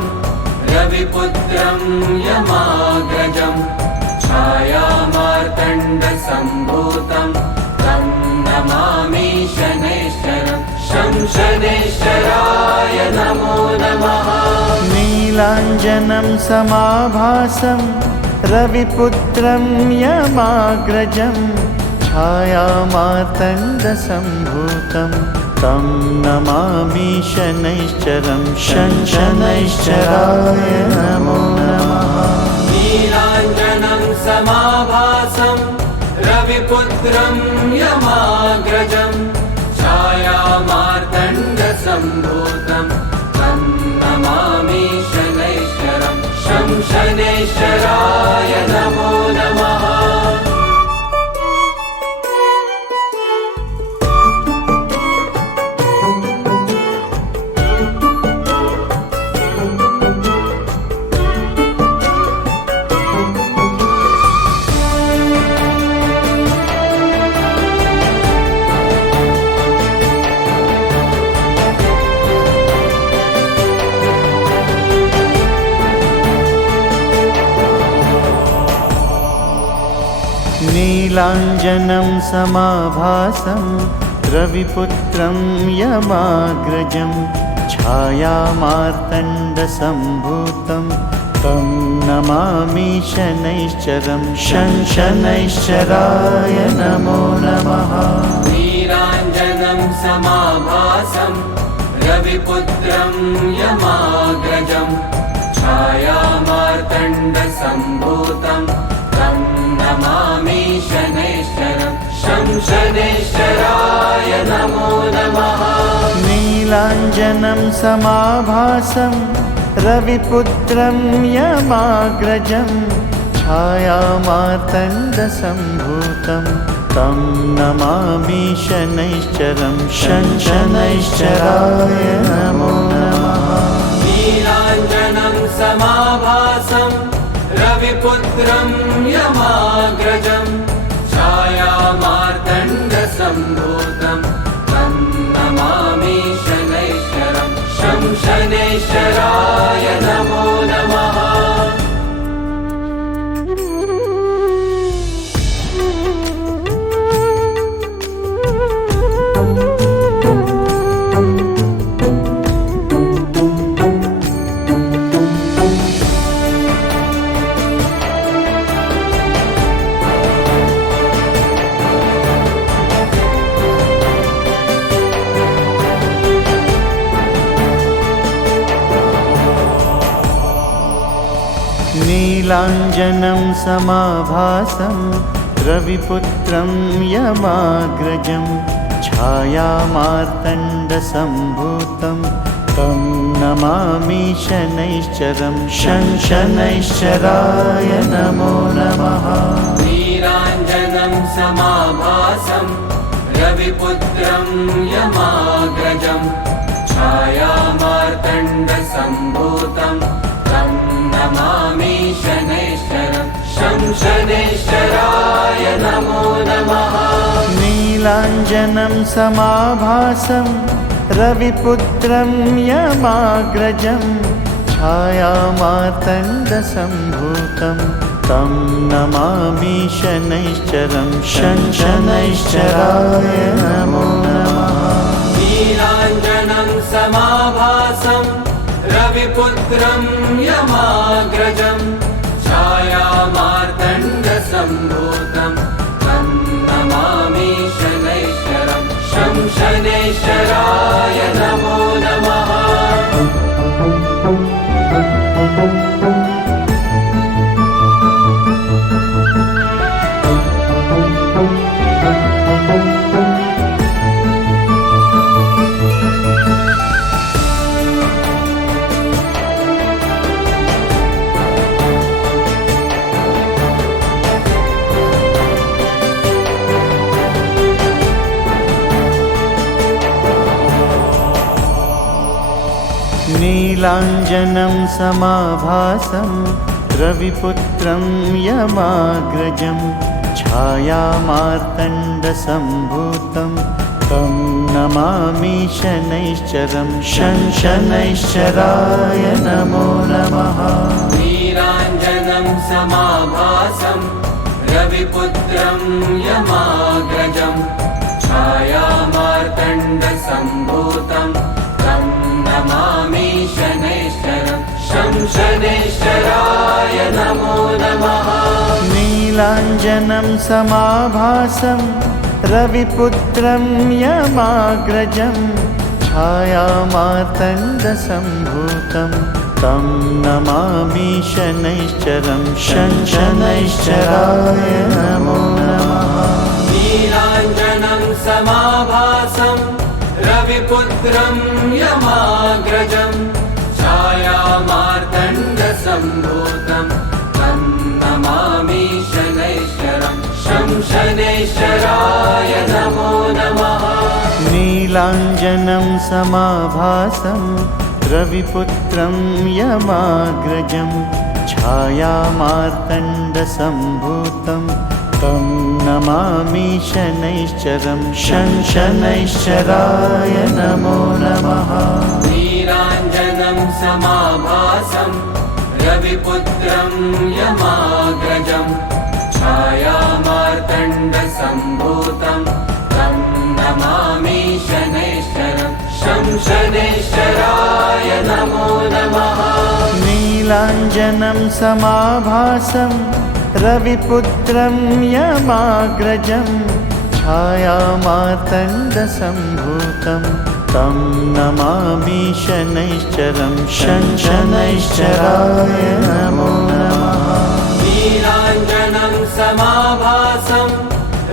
रविपुत्रं यमाग्रजं छायामार्तण्डसम्भूतं तं नमामि शनैश्चरं शनैश्चराय नमो नमः। नीलाञ्जनं समाभासं रविपुत्रं यमाग्रजं छायामार्तण्डसम्भूतं तं नमामि शनैश्चरं शनैश्चराय नमो नमः। नीलाञ्जनं समाभासं रविपुत्रं यमाग्रजं छायामार्तण्डसम्भूतं तं नमामि शनैश्चरं शनैश्चराय नमो नमः। नीलाञ्जनं समाभासं रविपुत्रं यमाग्रजं छायामार्तण्डसम्भूतं तं नमामि शनैश्चरं शनैश्चराय नमो नमः। नीलाञ्जनं समाभासं रविपुत्रं यमाग्रजं छायामार्तण्डसम्भूतं तं नमामि शनैश्चरं शनैश्चराय नमो नमः। नीलाञ्जनं समाभासं रविपुत्रं यमाग्रजं छायामार्तण्डसम्भूतं तं नमामि शनैश्चरं शनैश्चराय नमो नमः। नीलाञ्जनं समाभासं रविपुत्रं यमाग्रजं छायामार्तण्डसम्भूतं तं नमामि शनैश्चरं शनैश्चराय नमो नमः। नीलाञ्जनं समाभासं रविपुत्रं यमाग्रजं छायामार्तण्डसम्भूतं तं नमामि शनैश्चरं शनैश्चराय नमो नमः। नीलाञ्जनं समाभासं रविपुत्रं यमाग्रजं छायामार्तण्डसम्भूतं तं नमामि शनैश्चरं शनैश्चराय नमो नमः। नीलाञ्जनं समाभासं रविपुत्रं यमाग्रजं छायामार्तण्डसम्भूतं तं नमामि शनैश्चरं शनैश्चराय नमो नमः। नीलाञ्जनं समाभासं रविपुत्रं यमाग्रजं छायामार्तण्डसम्भूतं तं नमामि शनैश्चरं शनैश्चराय नमो नमः। नीलाञ्जनं समाभासं रविपुत्रं यमाग्रजं छायामार्तण्डसम्भूतं तं नमामि शनैश्चरं शनैश्चराय नमो नमः। नीलाञ्जनं समाभासं रविपुत्रं यमाग्रजं छायामार्तण्डसम्भूतं तं नमामि शनैश्चरं शनैश्चराय नमो नमः। नीलाञ्जनं समाभासं रविपुत्रं यमाग्रजं छायामार्तण्डसम्भूतं तं नमामि शनैश्चरं शनैश्चराय नमो नमः। नीलाञ्जनं समाभासं रविपुत्रं यमाग्रजं छायामार्तण्डसम्भूतं तं नमामि शनैश्चरं शनैश्चराय नमो नमः। नीलाञ्जनं समाभासं रविपुत्रं यमाग्रजं छायामार्तण्डसम्भूतं तं नमामि शनैश्चरं शनैश्चराय नमो नमः। नीलाञ्जनं समाभासं रविपुत्रं यमाग्रजं छायामार्तण्डसम्भूतं तं नमामि शनैश्चरं शनैश्चराय नमो नमः। नीलाञ्जनं समाभासं रविपुत्रं यमाग्रजं छायामार्तण्डसम्भूतं तं नमामि शनैश्चरं शनैश्चराय नमो नमः। नीलाञ्जनं समाभासं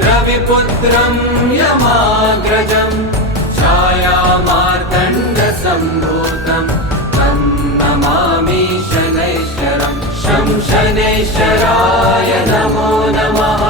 रविपुत्रं यमाग्रजं छायामार्तण्डसम्भूतं तं नमामि शनैश्चरं शनैश्चराय नमो नमः।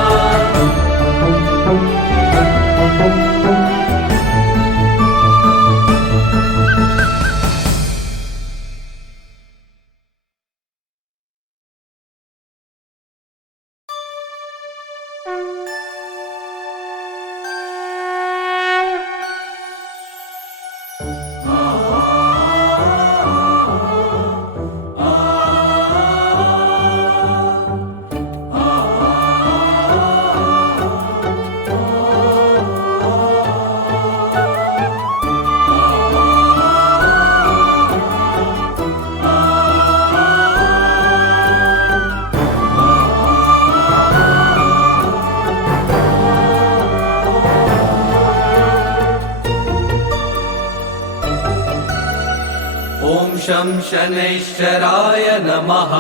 शं शनैश्चराय नमः।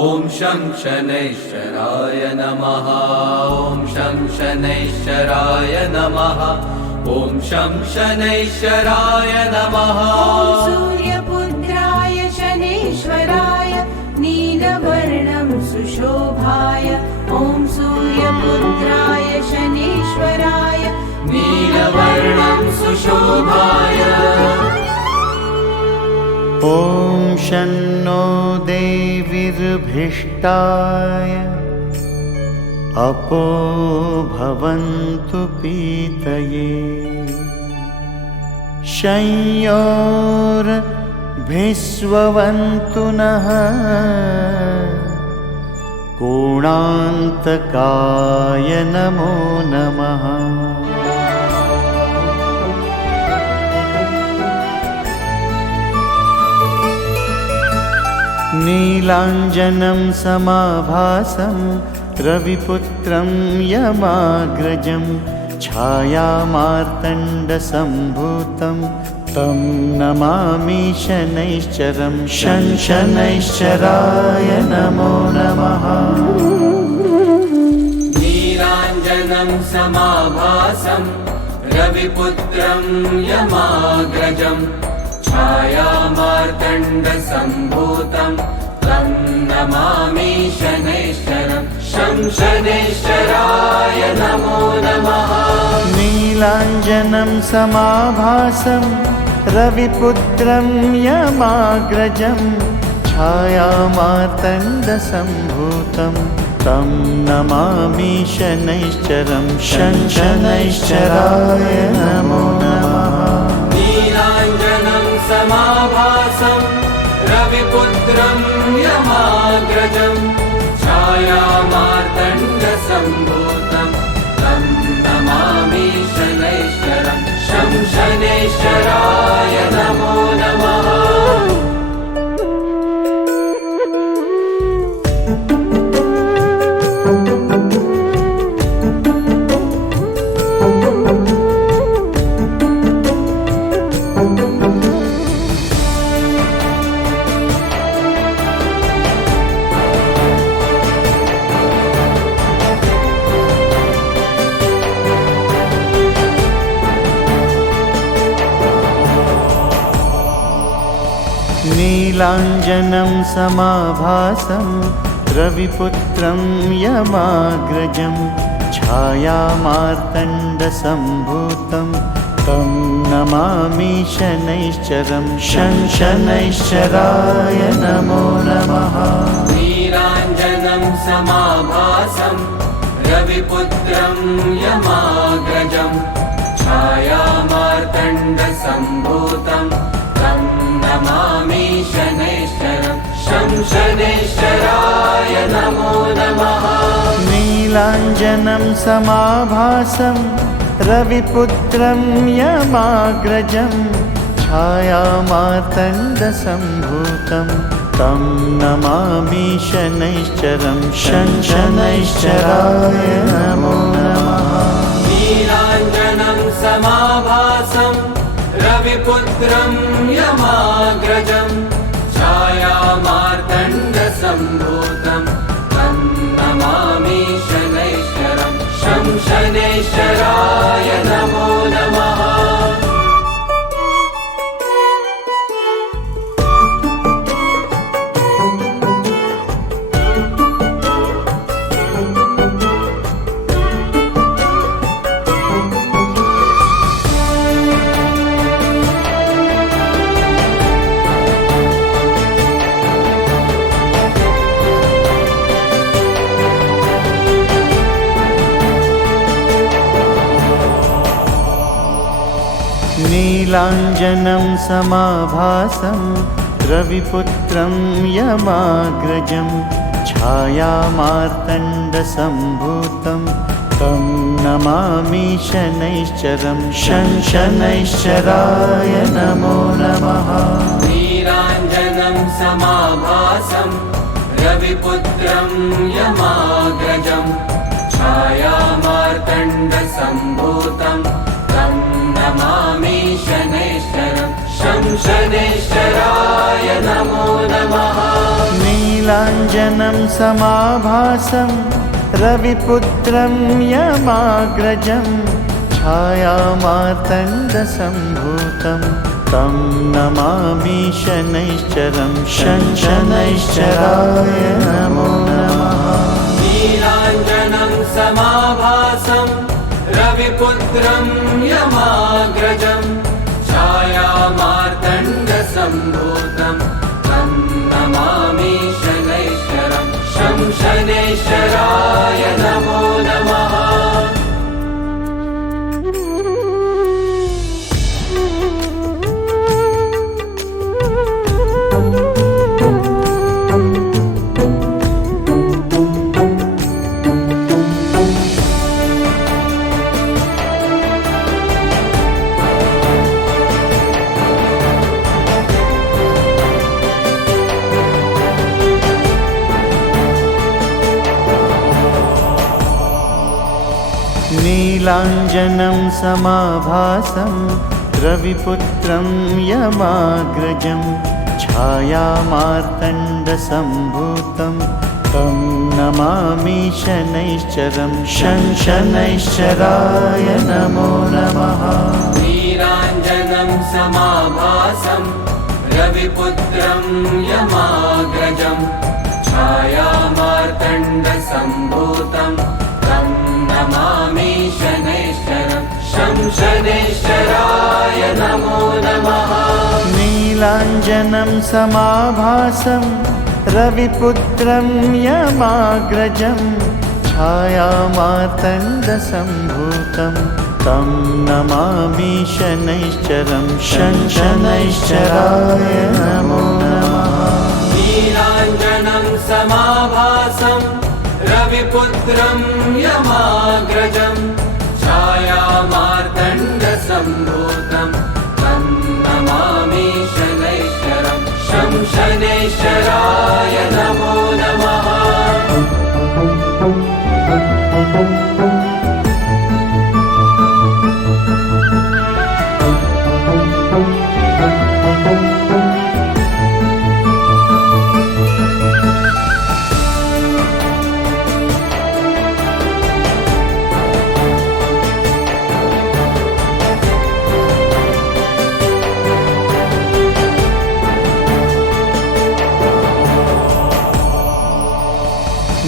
ॐ शं शनैश्चराय नमः। ॐ शं शनैश्चराय नमः। ॐ शं शनैश्चराय नमः। सूर्यपुत्राय शनैश्वराय नीलवर्णं सुशोभाय ॐ सूर्यपुत्राय शनैश्वराय नीलवर्णं सुशोभाय ॐ शन्नो देवीर्भिष्टाय अपो भवन्तु पीतये शंयोर्भिस्वन्तु नः कोणान्तकाय नमो नमः। नीलाञ्जनं समाभासं रविपुत्रं यमाग्रजं छायामार्तण्डसम्भूतं तं नमामि शनैश्चरं शनैश्चराय नमो नमः। नीलाञ्जनं समाभासं रविपुत्रं यमाग्रजं छायामार्तण्डसम्भूतं तं नमामि शनैश्चरं शनैश्चराय नमो नमः। नीलाञ्जनं समाभासं रविपुत्रं यमाग्रजं छायामार्तण्डसम्भूतं तं नमामि शनैश्चरं शनैश्चराय नमो नमः। नीलाञ्जनं समाभासं रविपुत्रं यमाग्रजं छायामार्तण्डसम्भूतं तं नमामि शनैश्चरं शनैश्चराय नमो नमः। नीलाञ्जनं समाभासं रविपुत्रं यमाग्रजं छायामार्तण्डसम्भूतं तं नमामि शनैश्चरं शनैश्चराय नमो नमः। नीलाञ्जनं समाभासं रविपुत्रं यमाग्रजं छायामार्तण्डसम्भूतं तं नमामि शनैश्चरं शनैश्चराय नमो नमः। नीलाञ्जनं समाभासं रविपुत्रं यमाग्रजं छायामार्तण्डसम्भूतं तं नमामि शनैश्चरं शनैश्चराय नमो नमः। नीलाञ्जनं समाभासं रविपुत्रं यमाग्रजं छायामार्तण्डसम्भूतं तं नमामि शनैश्चरं शनैश्चराय नमो नमः। नीलाञ्जनं समाभासं रविपुत्रं यमाग्रजं छायामार्तण्डसम्भूतं तं नमामि शनैश्चरं शनैश्चराय नमो नमः। नीलाञ्जनं समाभासं रविपुत्रं यमाग्रजं छायामार्तण्डसम्भूतं तं नमामि शनैश्चरं शनैश्चराय नमो नमः। नीलाञ्जनं समाभासं रविपुत्रं यमाग्रजं छायामार्तण्डसम्भूतं तं नमामि शनैश्चरं शनैश्चराय नमो नमः। नीलाञ्जनं समाभासं रविपुत्रं यमाग्रजं छायामार्तण्डसम्भूतं तं नमामि शनैश्चरं शनैश्चराय नमो नमः। नीलाञ्जनं समाभासं रविपुत्रं यमाग्रजं छायामार्तण्डसम्भूतं तं नमामि शनैश्चरं शनैश्चराय नमो नमः। नीलाञ्जनं समाभासं रविपुत्रं यमाग्रजं छायामार्तण्डसम्भूतं तं नमामि शनैश्चरं शनैश्चराय नमो नमः। नीलाञ्जनं समाभासं रविपुत्रं यमाग्रजं छायामार्तण्डसम्भूतं तं नमामि शनैश्चरं शनैश्चराय नमो नमः। नीलाञ्जनं समाभासं रविपुत्रं यमाग्रजं छायामार्तण्डसम्भूतं तं नमामि शनैश्चरं शनैश्चराय नमो नमः।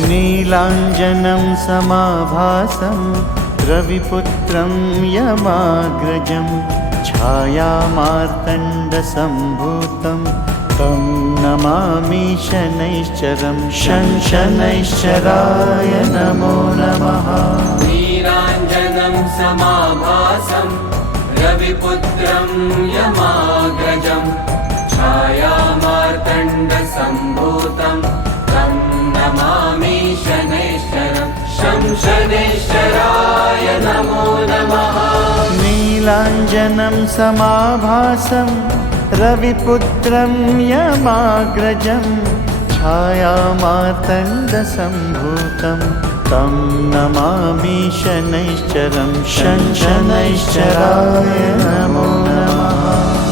नीलाञ्जनं समाभासं रविपुत्रं यमाग्रजं छायामार्तण्डसम्भूतं तं नमामि शनैश्चरं शनैश्चराय नमो नमः। नीलाञ्जनं समाभासं रविपुत्रं यमाग्रजं छायामार्तण्डसम्भूतं तं नमामि शनैश्चरं शनैश्चराय नमो नमः। नीलाञ्जनं समाभासं रविपुत्रं यमाग्रजं छायामार्तण्डसम्भूतं तं नमामि शनैश्चरं शनैश्चराय नमो नमः।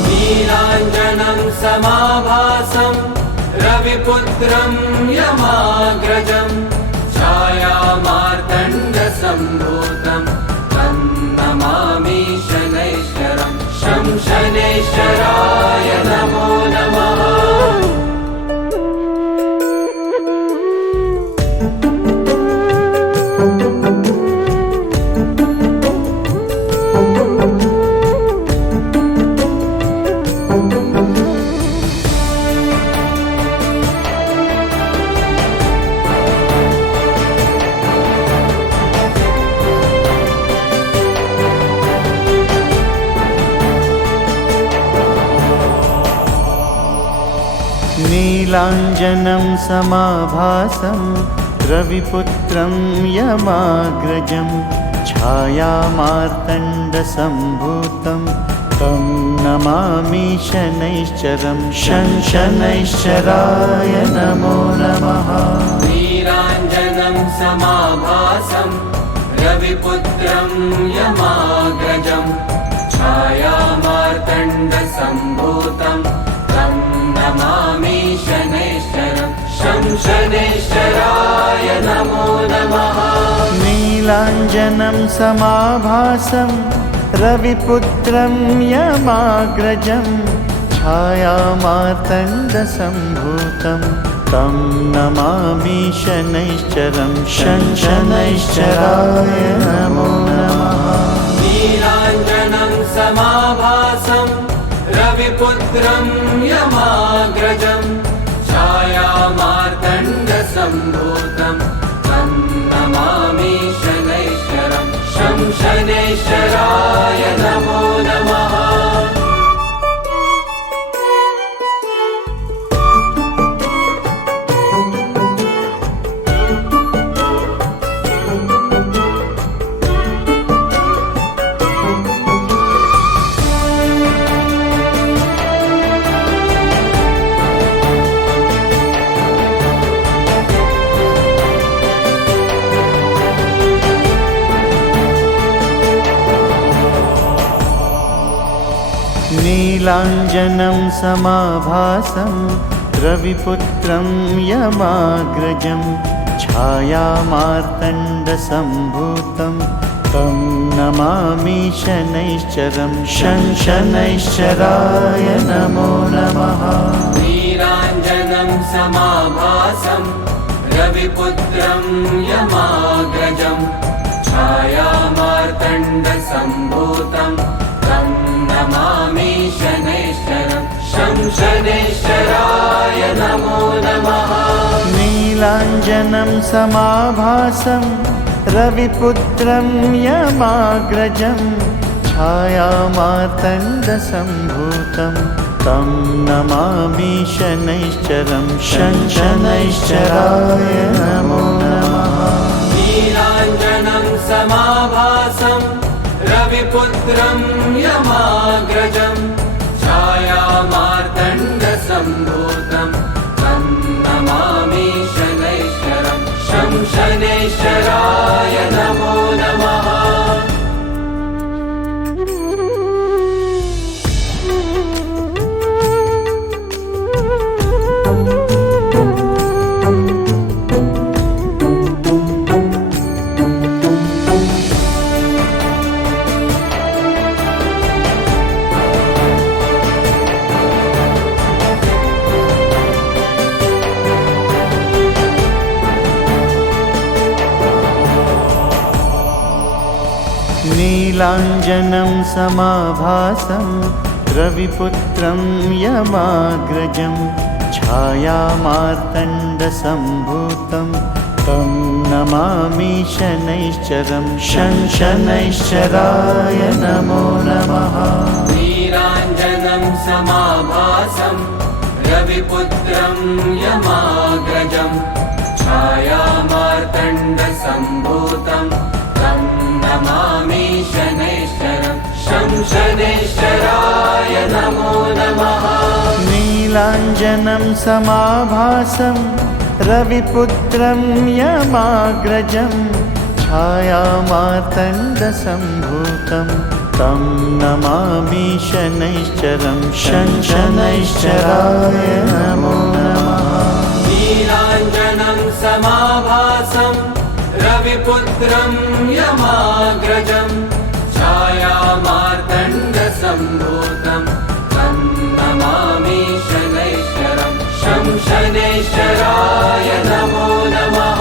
नीलाञ्जनं समाभासं रविपुत्रं यमाग्रजं छायामार्तण्डसम्भूतं तं नमामि शनैश्चरं शनैश्चराय नमो नमः। नीलाञ्जनं समाभासं रविपुत्रं यमाग्रजं छायामार्तण्डसम्भूतं तं नमामि शनैश्चरं शनैश्चराय नमो नमः। नीलाञ्जनं समाभासं रविपुत्रं यमाग्रजं छायामार्तण्डसम्भूतं तं नमामि शनैश्चरं शनैश्चराय नमो नमः। नीलाञ्जनं समाभासं रविपुत्रं यमाग्रजं छायामार्तण्डसम्भूतं तं नमामि शनैश्चरं शनैश्चराय नमो नमः। नीलाञ्जनं समाभासं रविपुत्रं यमाग्रजं छायामार्तण्डसम्भूतं तं नमामि शनैश्चरं शनैश्चराय नमो नमः। नीलाञ्जनं समाभासं रविपुत्रं यमाग्रजं छायामार्तण्डसम्भूतं तं नमामि शनैश्चरं शनैश्चराय नमो नमः। नीलाञ्जनं समाभासं रविपुत्रं यमाग्रजं छायामार्तण्डसम्भूतं तं नमामि शनैश्चरं नमो नमः नीलाञ्जनं समाभासं रविपुत्रं यमाग्रजं छायामार्तण्डसम्भूतं तं नमामि शनैश्चरं शनैश्चराय नमो नमः नीलाञ्जनं समाभासं रविपुत्रं यमाग्रजं छायामार्तण्डसम्भूतं तं नमामि शनैश्चरं शनैश्चराय नमो नमः नीलाञ्जनं समाभासं रविपुत्रं यमाग्रजं छायामार्तण्डसम्भूतं तं नमामि शनैश्चरं शनैश्चराय नमो नमः नीलाञ्जनं समाभासं रविपुत्रं यमाग्रजं छायामार्तण्डसम्भूतं तं नमामि शनैश्चरं शनैश्चराय नमो नमः नीलाञ्जनं समाभासं रविपुत्रं यमाग्रजं छायामार्तण्डसम्भूतं तं नमामि शनैश्चरं शनैश्चराय नमो नमः नीलाञ्जनं समाभासं रविपुत्रं यमाग्रजं छायामार्तण्डसम्भूतं तं नमामि शनैश्चरं शनैश्चराय नमो नमः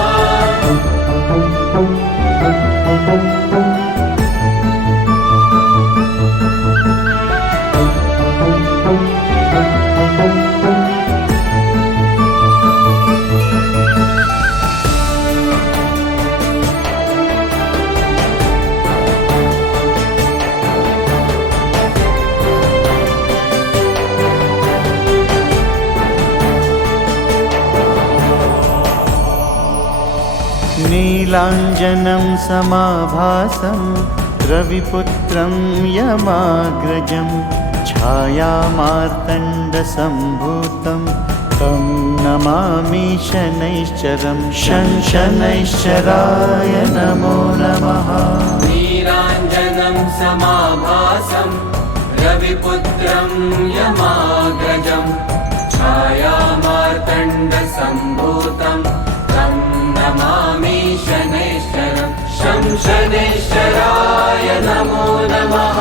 नीलाञ्जनं समाभासं रविपुत्रं यमाग्रजं छायामार्तण्डसम्भूतं तं नमामि शनैश्चरं शनैश्चराय नमो नमः नीलाञ्जनं समाभासं रविपुत्रं यमाग्रजं छायामार्तण्डसम्भूतं तं नमामि शनैश्चरं शनैश्चराय नमो नमः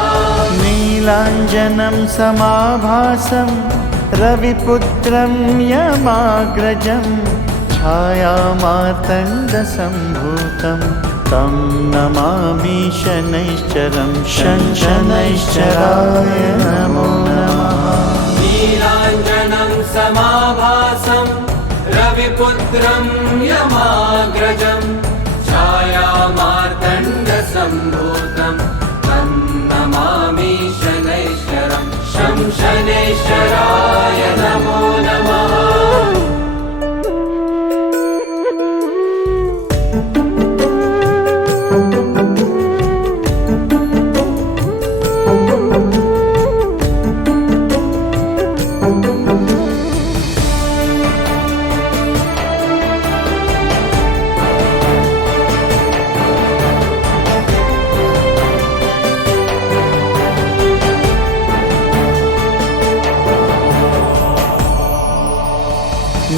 नीलाञ्जनं समाभासं रविपुत्रं यमाग्रजं छायामार्तण्डसम्भूतं तं नमामि शनैश्चरं शनैश्चराय नमो नमः नीलाञ्जनं समाभासं रविपुत्रं यमाग्रजं छायामार्तण्डसम्भूतं तं नमामि शनैश्चरं शनैश्चराय नमो नमः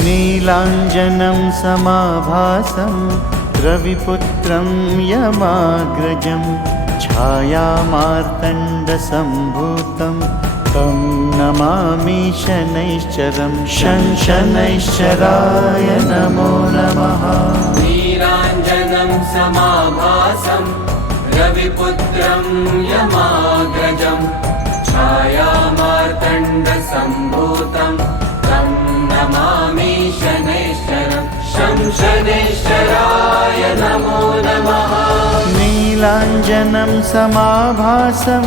नीलाञ्जनं समाभासं रविपुत्रं यमाग्रजं छायामार्तण्डसम्भूतं तं नमामि शनैश्चरं शनैश्चराय नमो नमः नीलाञ्जनं समाभासं रविपुत्रं यमाग्रजं छायामार्तण्डसम्भूतं तं नमामि नमो नमः नीलाञ्जनं समाभासं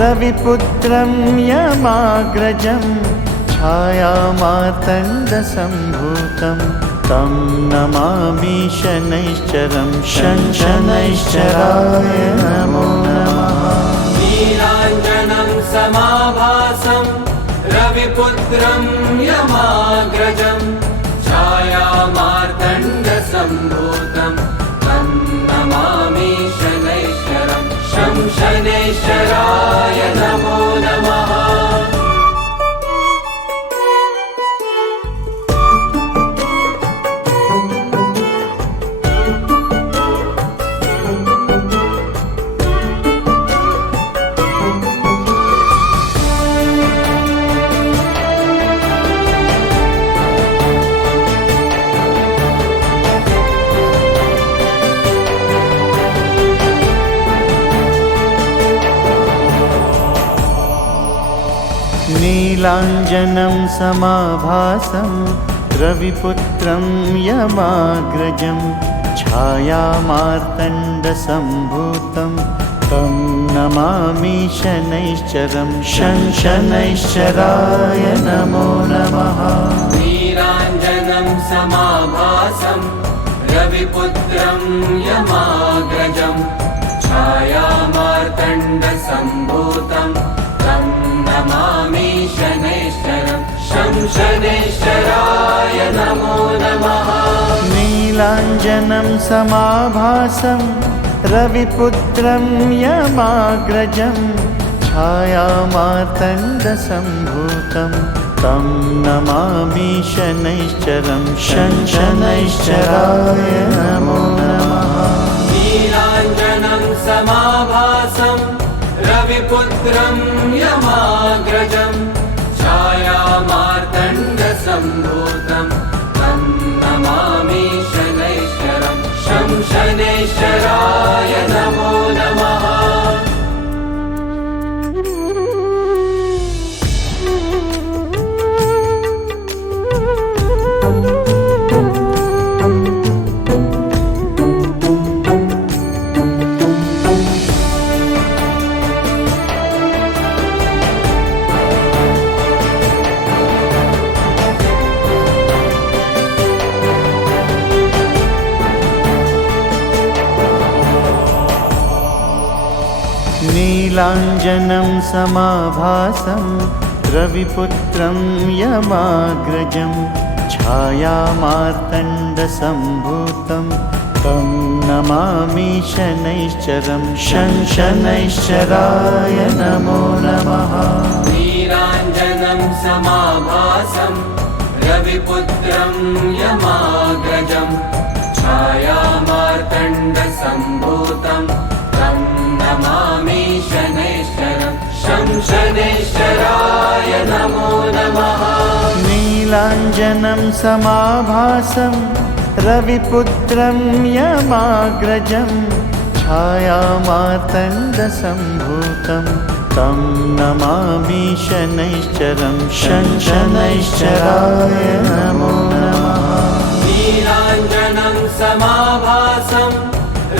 रविपुत्रं यमाग्रजं छायामार्तण्डसम्भूतं तं नमामि शनैश्चरं शनैश्चराय नमो नमः नीलाञ्जनं समाभासं रविपुत्रं यमाग्रजं छायामार्तण्डसम्भूतं तं नमामि शनैश्चरं शनैश्चराय नमो नमः नीलाञ्जनं समाभासं रविपुत्रं यमाग्रजं छायामार्तण्डसम्भूतं तं नमामि शनैश्चरं शनैश्चराय नमो नमः नीलाञ्जनं समाभासं रविपुत्रं यमाग्रजं छायामार्तण्डसम्भूतं तं नमामि शनैश्चरं शनैश्चराय नमो नमः नीलाञ्जनं समाभासं रविपुत्रं यमाग्रजं छायामार्तण्डसम्भूतं तं नमामि शनैश्चरं शनैश्चराय नमो नमः नीलाञ्जनं समाभासं रविपुत्रं यमाग्रजं छायामार्तण्डसम्भूतं तं नमामि शनैश्चरं शनैश्चराय नमो नमः नीलाञ्जनं समाभासं रविपुत्रं यमाग्रजं छायामार्तण्डसम्भूतं तं नमामि शनैश्चरं शनैश्चराय नमो नमः नीलाञ्जनं समाभासं रविपुत्रं यमाग्रजं छायामार्तण्डसम्भूतं तं नमामि शनैश्चरं शनैश्चराय नमो नमः नीलाञ्जनं समाभासं रविपुत्रं यमाग्रजं छायामार्तण्डसम्भूतं तं नमामि शनैश्चरं शनैश्चराय नमो नमः नीलाञ्जनं समाभासं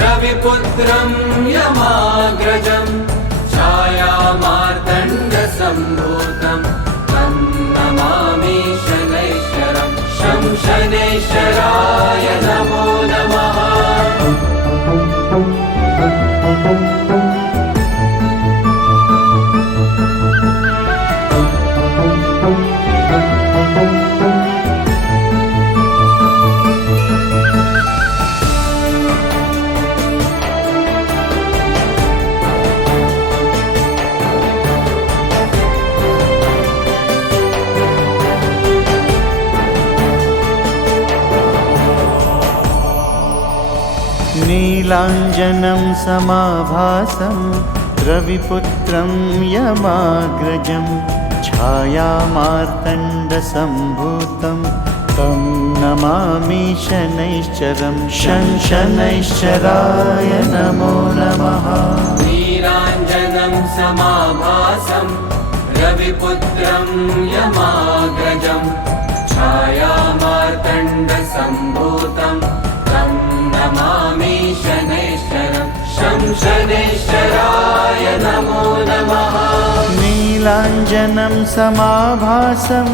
रविपुत्रं यमाग्रजं छायामार्तण्डसम्भूतं तं नमामि शनैश्चरं शनैश्चराय नमो नमः नीलाञ्जनं समाभासं रविपुत्रं यमाग्रजं छायामार्तण्डसम्भूतं तं नमामि शनैश्चरं शनैश्चराय नमो नमः नीलाञ्जनं समाभासं रविपुत्रं यमाग्रजं छायामार्तण्डसम्भूतं तं नमामि नमो नमः नीलाञ्जनं समाभासं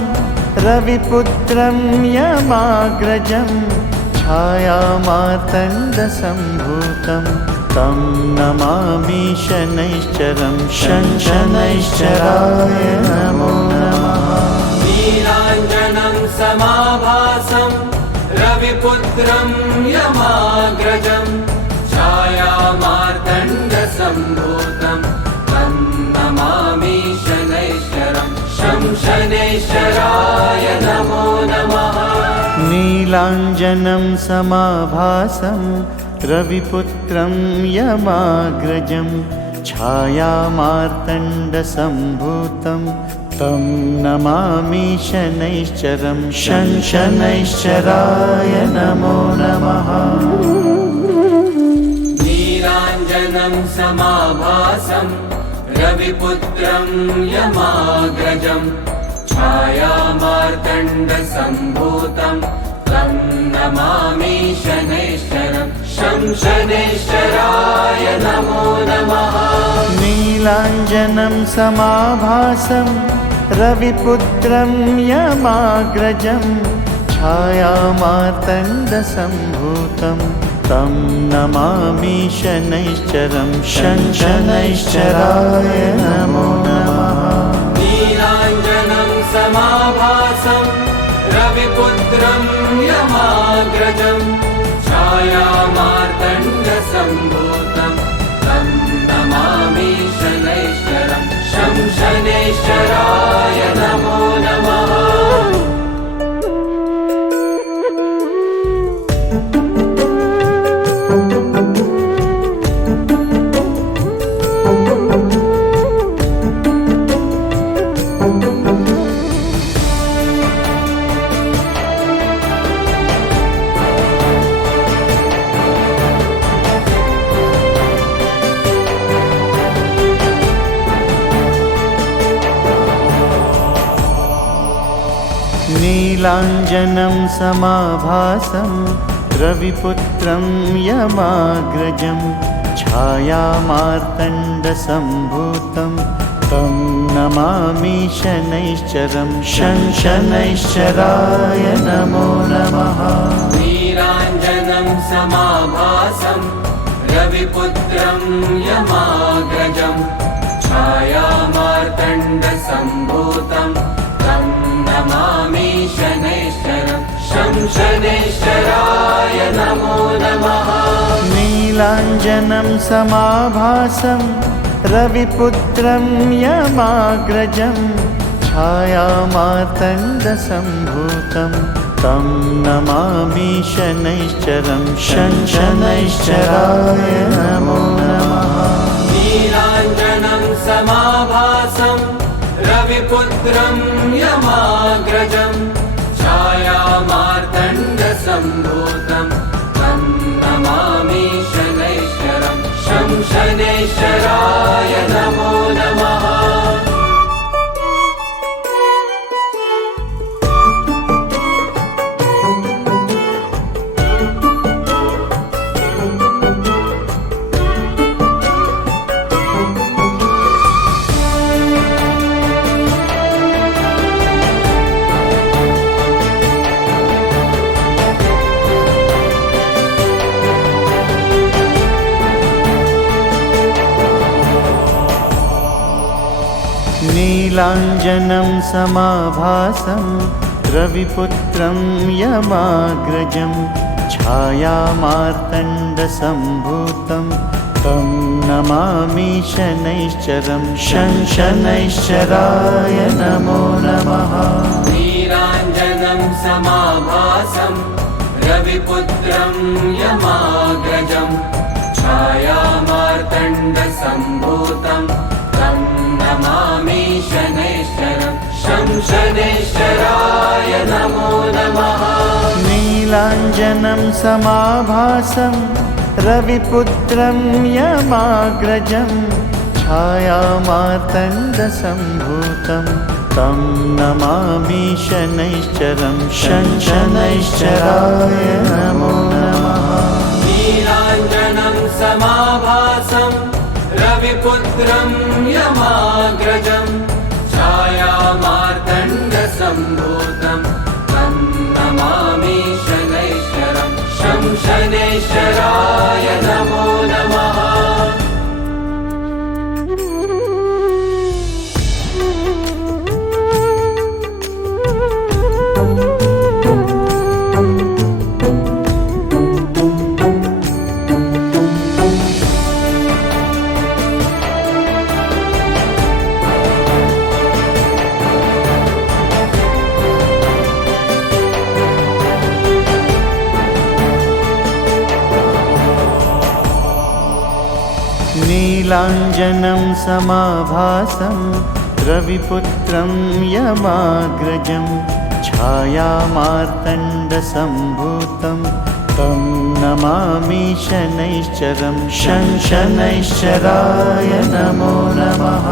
रविपुत्रं यमाग्रजं छायामार्तण्डसम्भूतं तं नमामि शनैश्चरं शनैश्चराय नमो नमः नीलाञ्जनं समाभासं रविपुत्रं यमाग्रजं छायामार्तण्डसम्भूतं तं नमामि शनैश्चरं शनैश्चराय नमो नमः नीलाञ्जनं समाभासं रविपुत्रं यमाग्रजं छायामार्तण्डसम्भूतं तं नमामि शनैश्चरं शनैश्चराय नमो नमः नीलाञ्जनं समाभासं रविपुत्रं यमाग्रजं छायामार्तण्डसम्भूतं तं नमामि शनैश्चरं शनैश्चराय नमो नमः नीलाञ्जनं समाभासं रविपुत्रं यमाग्रजं छायामार्तण्डसम्भूतं तं नमामि शनैश्चरं शनैश्चराय नमो नमः नीलाञ्जनं समाभासं रविपुत्रं यमाग्रजं छायामार्तण्डसम्भूतं तं नमामि शनैश्चरं शनैश्चराय नमो नमः नीलाञ्जनं समाभासं रविपुत्रं यमाग्रजं छायामार्तण्डसम्भूतं तं नमामि शनैश्चरं शनैश्चराय नमो नमः नीलाञ्जनं समाभासं रविपुत्रं यमाग्रजं छायामार्तण्डसम्भूतं तं नमामि शनैश्चरं शनैश्चराय नमो नमः नीलाञ्जनं समाभासं रविपुत्रं यमाग्रजं छायामार्तण्डसम्भूतं तं नमामि शनैश्चरं शनैश्चराय नमो नमः नीलाञ्जनं समाभासं रविपुत्रं यमाग्रजं छायामार्तण्डसम्भूतं तं नमामि शनैश्चरं शनैश्चराय नमो नमः नीलाञ्जनं समाभासं रविपुत्रं यमाग्रजं छायामार्तण्डसम्भूतं तं नमामि शनैश्चरं शनैश्चराय नमो नमः नीलाञ्जनं समाभासं रविपुत्रं यमाग्रजं छायामार्तण्डसम्भूतं तं नमामि शनैश्चरं शनैश्चराय नमो नमः नीलाञ्जनं समाभासं रविपुत्रं यमाग्रजं छायामार्तण्डसम्भूतं तं नमामि शनैश्चरं शनैश्चराय नमो नमः नीलाञ्जनं समाभासं रविपुत्रं रविपुत्रं यमाग्रजं छायामार्तण्डसम्भूतं तं नमामि शनैश्चरं शं शनैश्चराय नमो नमः। नीलाञ्जनं समाभासं रविपुत्रं यमाग्रजं छायामार्तण्डसम्भूतं तं नमामि शनैश्चरं शं शनैश्चराय नमो नमः।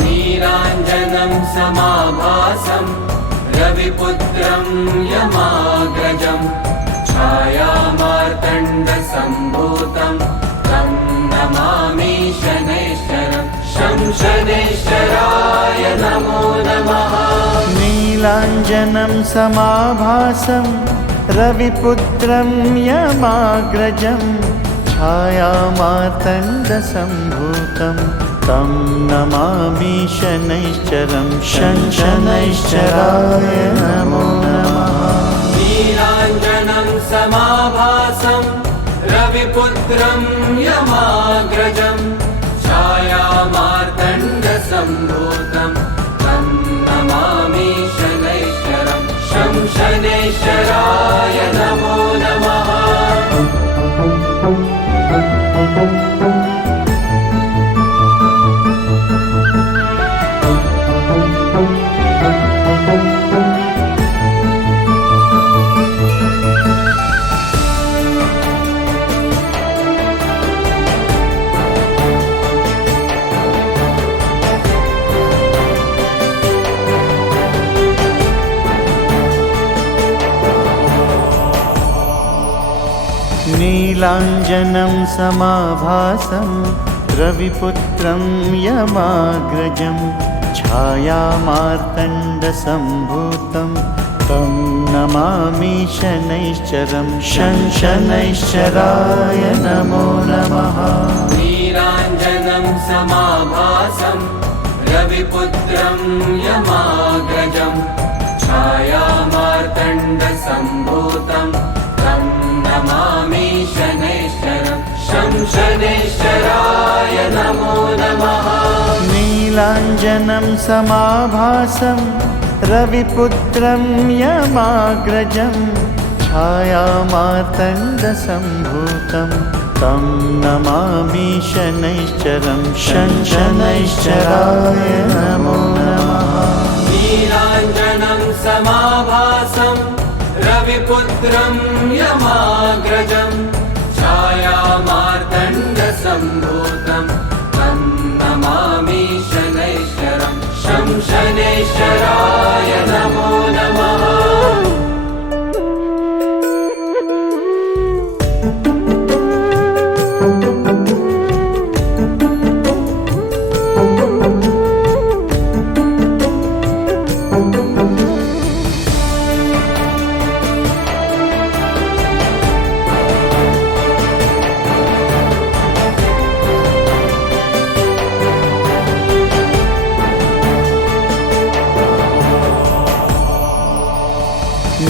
नीलाञ्जनं समाभासं रविपुत्रं यमाग्रजं छायामार्तण्डसम्भूतं तं नमामि शनैश्चरं शं शनैश्चराय नमो नमः। नीलाञ्जनं समाभासं रविपुत्रं यमाग्रजं छायामार्तण्डसम्भूतं तं नमामि शनैश्चरं शं शनैश्चराय नमो नमः। नीलाञ्जनं समाभासं रविपुत्रं यमाग्रजं छायामार्तण्डसम्भूतं तं नमामि शनैश्चरं शं शनैश्चराय नमो नमः। नीलाञ्जनं समाभासं रविपुत्रं यमाग्रजं छायामार्तण्डसम्भूतं तं नमामि शनैश्चरं शं शनैश्चराय नमो नमः। नीलाञ्जनं समाभासं रविपुत्रं यमाग्रजं छायामार्तण्डसम्भूतं तं नमामि शनैश्चरं शं शनैश्चराय नमो नमः। नीलाञ्जनं समाभासं रविपुत्रं यमाग्रजं छायामार्तण्डसम्भूतं तं नमामि शनैश्चरं शं शनैश्चराय नमो नमः। नीलाञ्जनं समाभासं रविपुत्रं यमाग्रजं छायामार्तण्डसम्भूतं तं नमामि शनैश्चरं शं शनैश्चराय नमो नमः।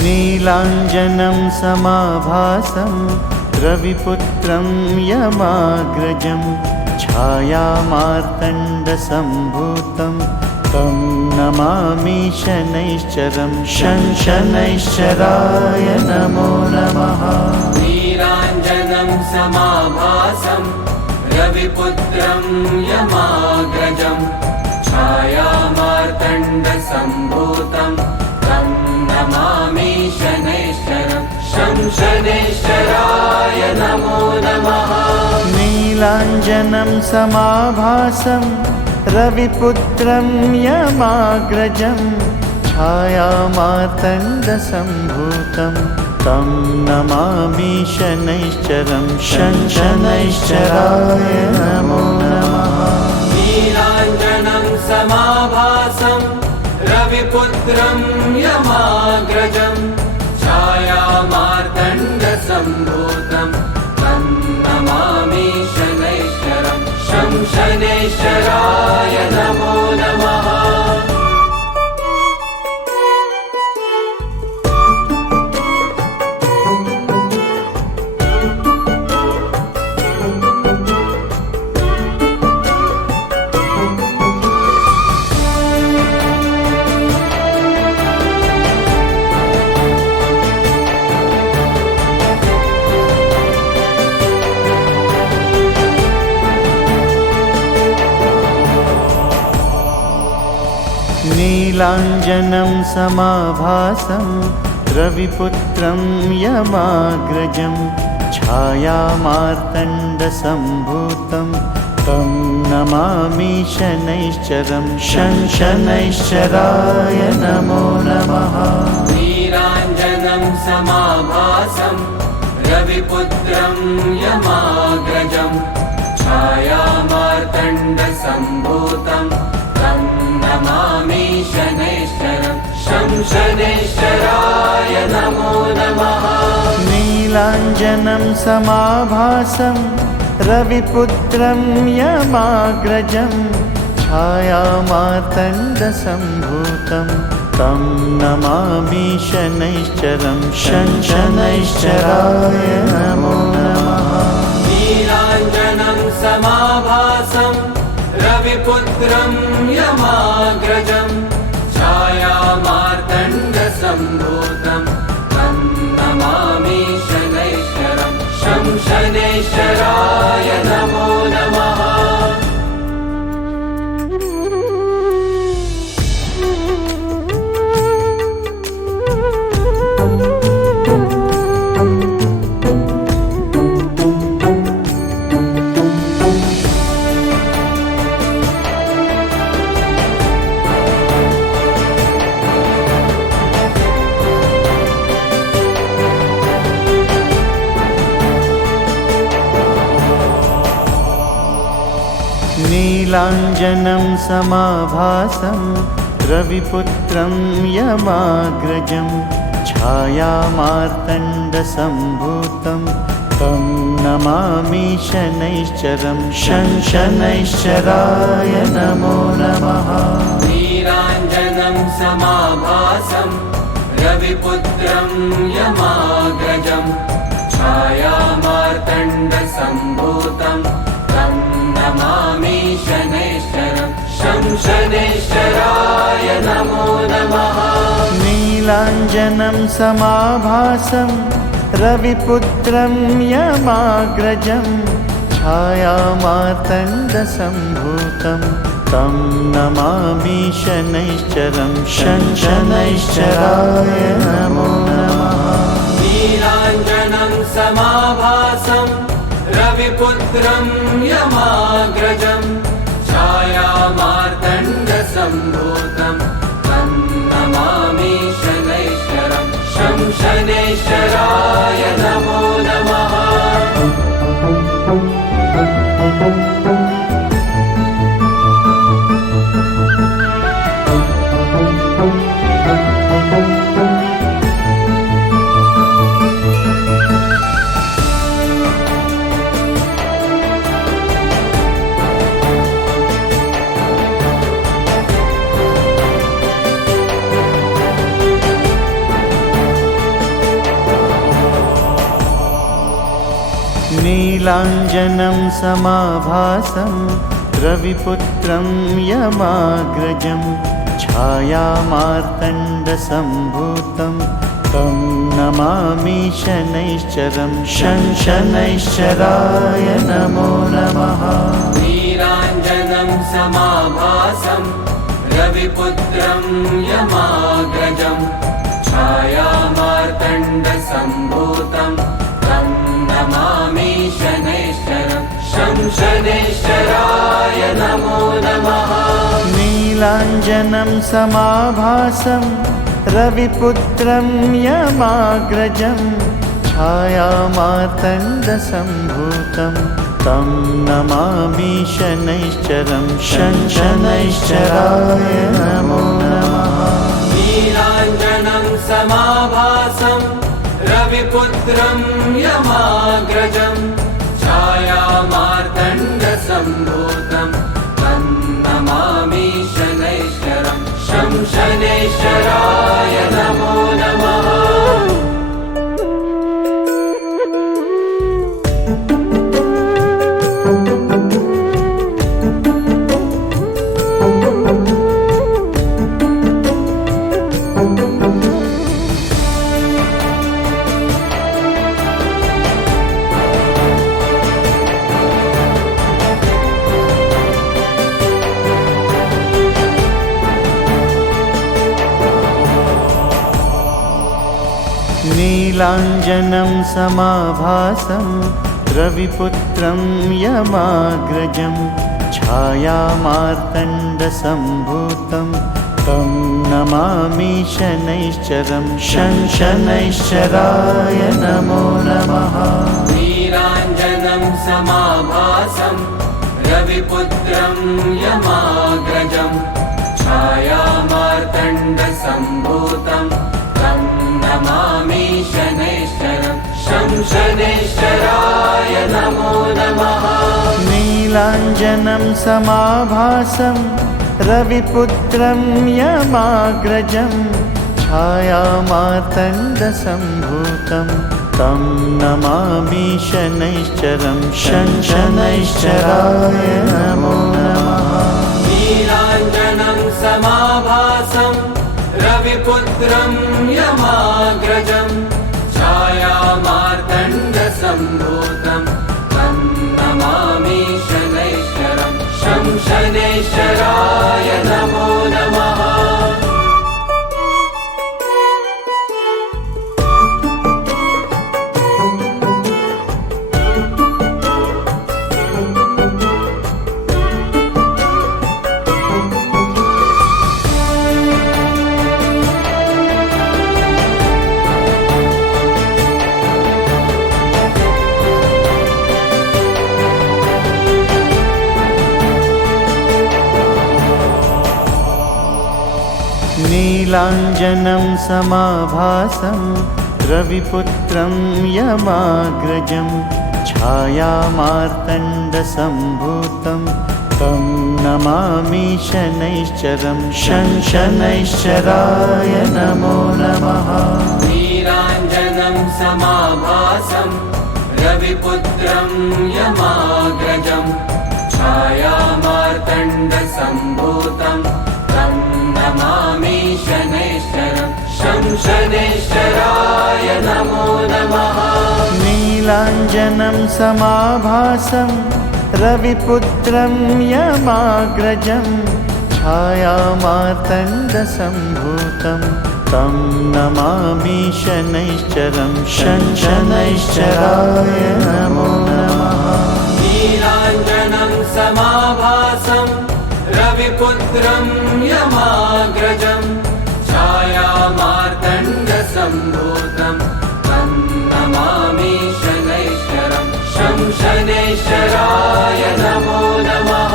नीलाञ्जनं समाभासं रविपुत्रं यमाग्रजं छायामार्तण्डसम्भूतं तं नमामि शनैश्चरं शं शनैश्चराय नमो नमः। नीलाञ्जनं समाभासं रविपुत्रं यमाग्रजं छायामार्तण्डसम्भूतं तं नमामि शनैश्चरं शं शनैश्चराय नमो नमः। नीलाञ्जनं समाभासं रविपुत्रं यमाग्रजं छायामार्तण्डसम्भूतं तं नमामि शनैश्चरं शं शनैश्चराय नमो नमः। रविपुत्रं यमाग्रजं छायामार्तण्डसम्भूतं तं नमामि शनैश्चरं शं शनैश्चराय नमो नमः। नीलाञ्जनं समाभासं रविपुत्रं यमाग्रजं छायामार्तण्डसम्भूतं तं नमामि शनैश्चरं शं शनैश्चराय नमो नमः। नीलाञ्जनं समाभासं रविपुत्रं यमाग्रजं छायामार्तण्डसम्भूतं तं नमामि शनैश्चरं शं शनैश्चराय नमो नमः। नीलाञ्जनं समाभासं रविपुत्रं यमाग्रजं छायामार्तण्डसम्भूतं तं नमामि शनैश्चरं शं शनैश्चराय नमो नमः। नीलाञ्जनं समाभासं रविपुत्रं यमाग्रजं छायामार्तण्डसम्भूतं तं नमामि शनैश्चरं शं शनैश्चराय नमो नमः। नीलाञ्जनं समाभासं रविपुत्रं यमाग्रजं छायामार्तण्डसम्भूतं तं नमामि शनैश्चरं शं शनैश्चराय नमो नमः। नीलाञ्जनं समाभासं रविपुत्रं यमाग्रजं छायामार्तण्डसम्भूतं तं नमामि शनैश्चरं शं शनैश्चराय नमो नमः। नीलाञ्जनं समाभासं रविपुत्रं यमाग्रजं छायामार्तण्डसम्भूतं तं नमामि शनैश्चरं शं शनैश्चराय नमो नमः। नीलाञ्जनं समाभासं रविपुत्रं यमाग्रजं छायामार्तण्डसम्भूतं तं नमामि शनैश्चरं शं शनैश्चराय नमो नमः। नीलाञ्जनं समाभासं रविपुत्रं यमाग्रजं छायामार्तण्डसम्भूतं तं नमामि शनैश्चरं शं शनैश्चराय नमो नमः। नीलाञ्जनं समाभासं रविपुत्रं यमाग्रजं छायामार्तण्डसम्भूतं तं नमामि शनैश्चरं शं शनैश्चराय नमो नमः। नीलाञ्जनं समाभासं रविपुत्रं यमाग्रजं छायामार्तण्डसम्भूतं तं नमामि शनैश्चरं शं शनैश्चराय नमो नमः। समाभासं रविपुत्रं यमाग्रजं छायामार्तण्डसम्भूतं तं नमामि शनैश्चरं शं शनैश्चराय नमो नमः। नीलाञ्जनं समाभासं रविपुत्रं यमाग्रजं छायामार्तण्डसम्भूतं तं नमामि शनैश्चरं शं शनैश्चराय नमो नमः। नीलाञ्जनं समाभासं रविपुत्रं यमाग्रजं छायामार्तण्डसम्भूतं तं नमामि शनैश्चरं शं शनैश्चराय नमो नमः। नीलाञ्जनं समाभासं रविपुत्रं यमाग्रजं छायामार्तण्डसम्भूतं तं नमामि शनैश्चरं शं शनैश्चराय नमो नमः। नीलाञ्जनं समाभासं रविपुत्रं यमाग्रजं छायामार्तण्डसम्भूतं तं नमामि शनैश्चरं शं शनैश्चराय नमो नमः। नीलाञ्जनं समाभासं रविपुत्रं यमाग्रजं छायामार्तण्डसम्भूतं तं नमामि शनैश्चरं शं शनैश्चराय नमो नमः। नीलाञ्जनं समाभासं रविपुत्रं यमाग्रजं छायामार्तण्डसम्भूतं तं नमामि शनैश्चरं शं शनैश्चराय नमो नमः। नीलाञ्जनं समाभासं रविपुत्रं यमाग्रजं छायामार्तण्डसम्भूतं तं नमामि शनैश्चरं शं शनैश्चराय नमो नमः। नीलाञ्जनं समाभासं रविपुत्रं यमाग्रजं छायामार्तण्डसम्भूतं तं नमामि शनैश्चरं शं शनैश्चराय नमो नमः।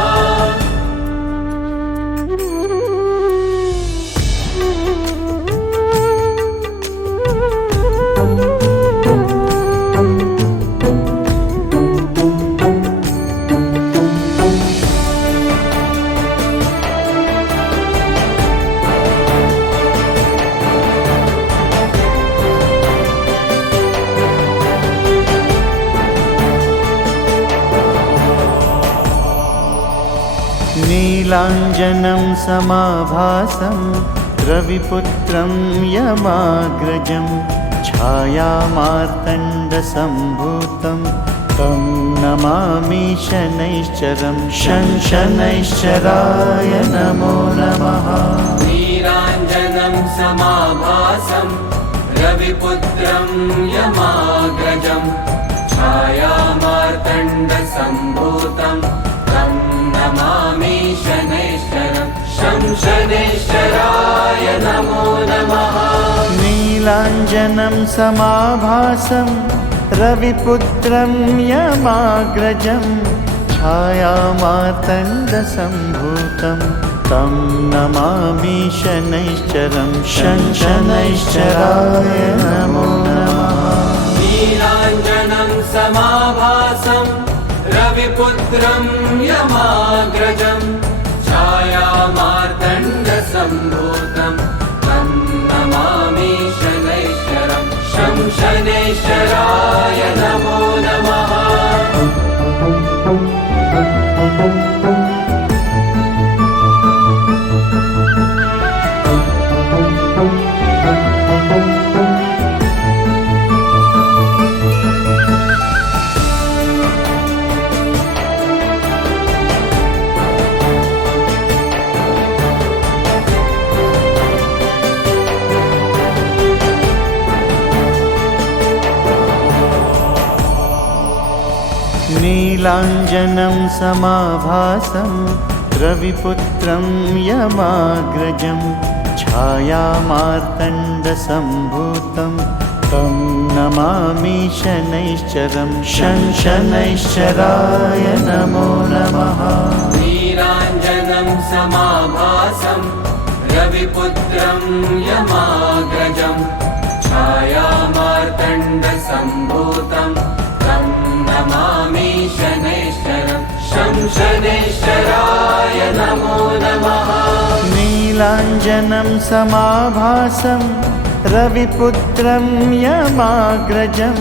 नीलाञ्जनं समाभासं रविपुत्रं यमाग्रजं छायामार्तण्डसम्भूतं तं नमामि शनैश्चरं शं शनैश्चराय नमो नमः। नीलाञ्जनं समाभासं रविपुत्रं यमाग्रजं छायामार्तण्डसम्भूतं तं नमामि शनैश्चरं शं शनैश्चराय नमो नमः। नीलाञ्जनं समाभासं रविपुत्रं यमाग्रजं छायामार्तण्डसम्भूतं तं नमामि शनैश्चरं शनैश्चराय नमो नमः। नीलाञ्जनं समाभासं रविपुत्रं यमाग्रजं छायामार्तण्डसम्भूतं तं नमामि शनैश्चरं शनैश्चराय नमो नमः। नीलाञ्जनं समाभासं रविपुत्रं यमाग्रजं छायामार्तण्डसम्भूतं तं नमामि शनैश्चरं शनैश्चराय नमो नमः। नीलाञ्जनं समाभासं रविपुत्रं यमाग्रजं छायामार्तण्डसम्भूतं तं नमामि शनैश्चरं शनैश्चराय नमो नमः। नीलाञ्जनं समाभासं रविपुत्रं यमाग्रजं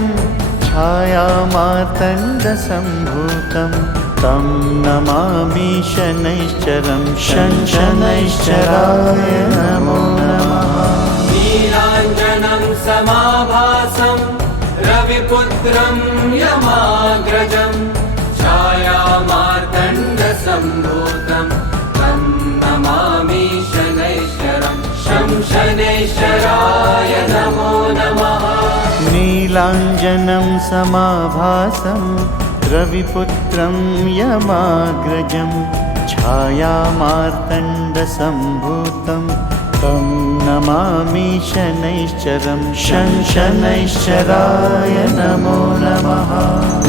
छायामार्तण्डसम्भूतं तं नमामि शनैश्चरं शनैश्चराय नमो नमः। नीलाञ्जनं समाभासं रविपुत्रं यमाग्रजं छायामार्तण्डसम्भूतं तं नमामि शनैश्चरं शनैश्चराय नमो नमः। नीलाञ्जनं समाभासं रविपुत्रं यमाग्रजं छायामार्तण्डसम्भूतं तं नमामि शनैश्चरं शनैश्चराय नमो नमः।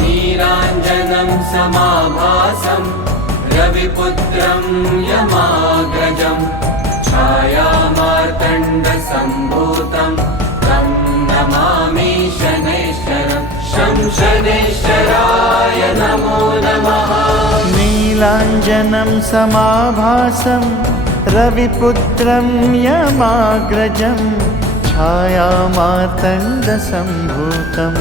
नीलाञ्जनं समाभासं रविपुत्रं यमाग्रजं छायामार्तण्डसम्भूतं तं नमामि शनैश्चरं शनैश्चराय नमो नमः। नीलाञ्जनं समाभासं रविपुत्रं यमाग्रजं छायामार्तण्डसम्भूतं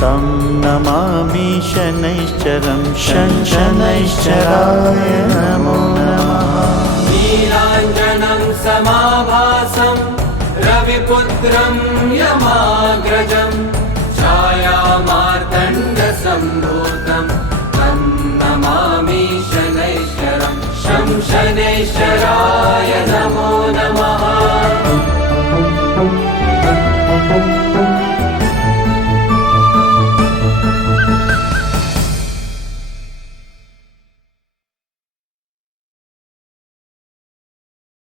तं नमामि शनैश्चरं शनैश्चराय नमो नमः। नीलाञ्जनं समाभासं रविपुत्रं यमाग्रजं छायामार्तण्डसम्भूतं तं नमामि शनैश्चरं शनैश्चराय नमो नमः।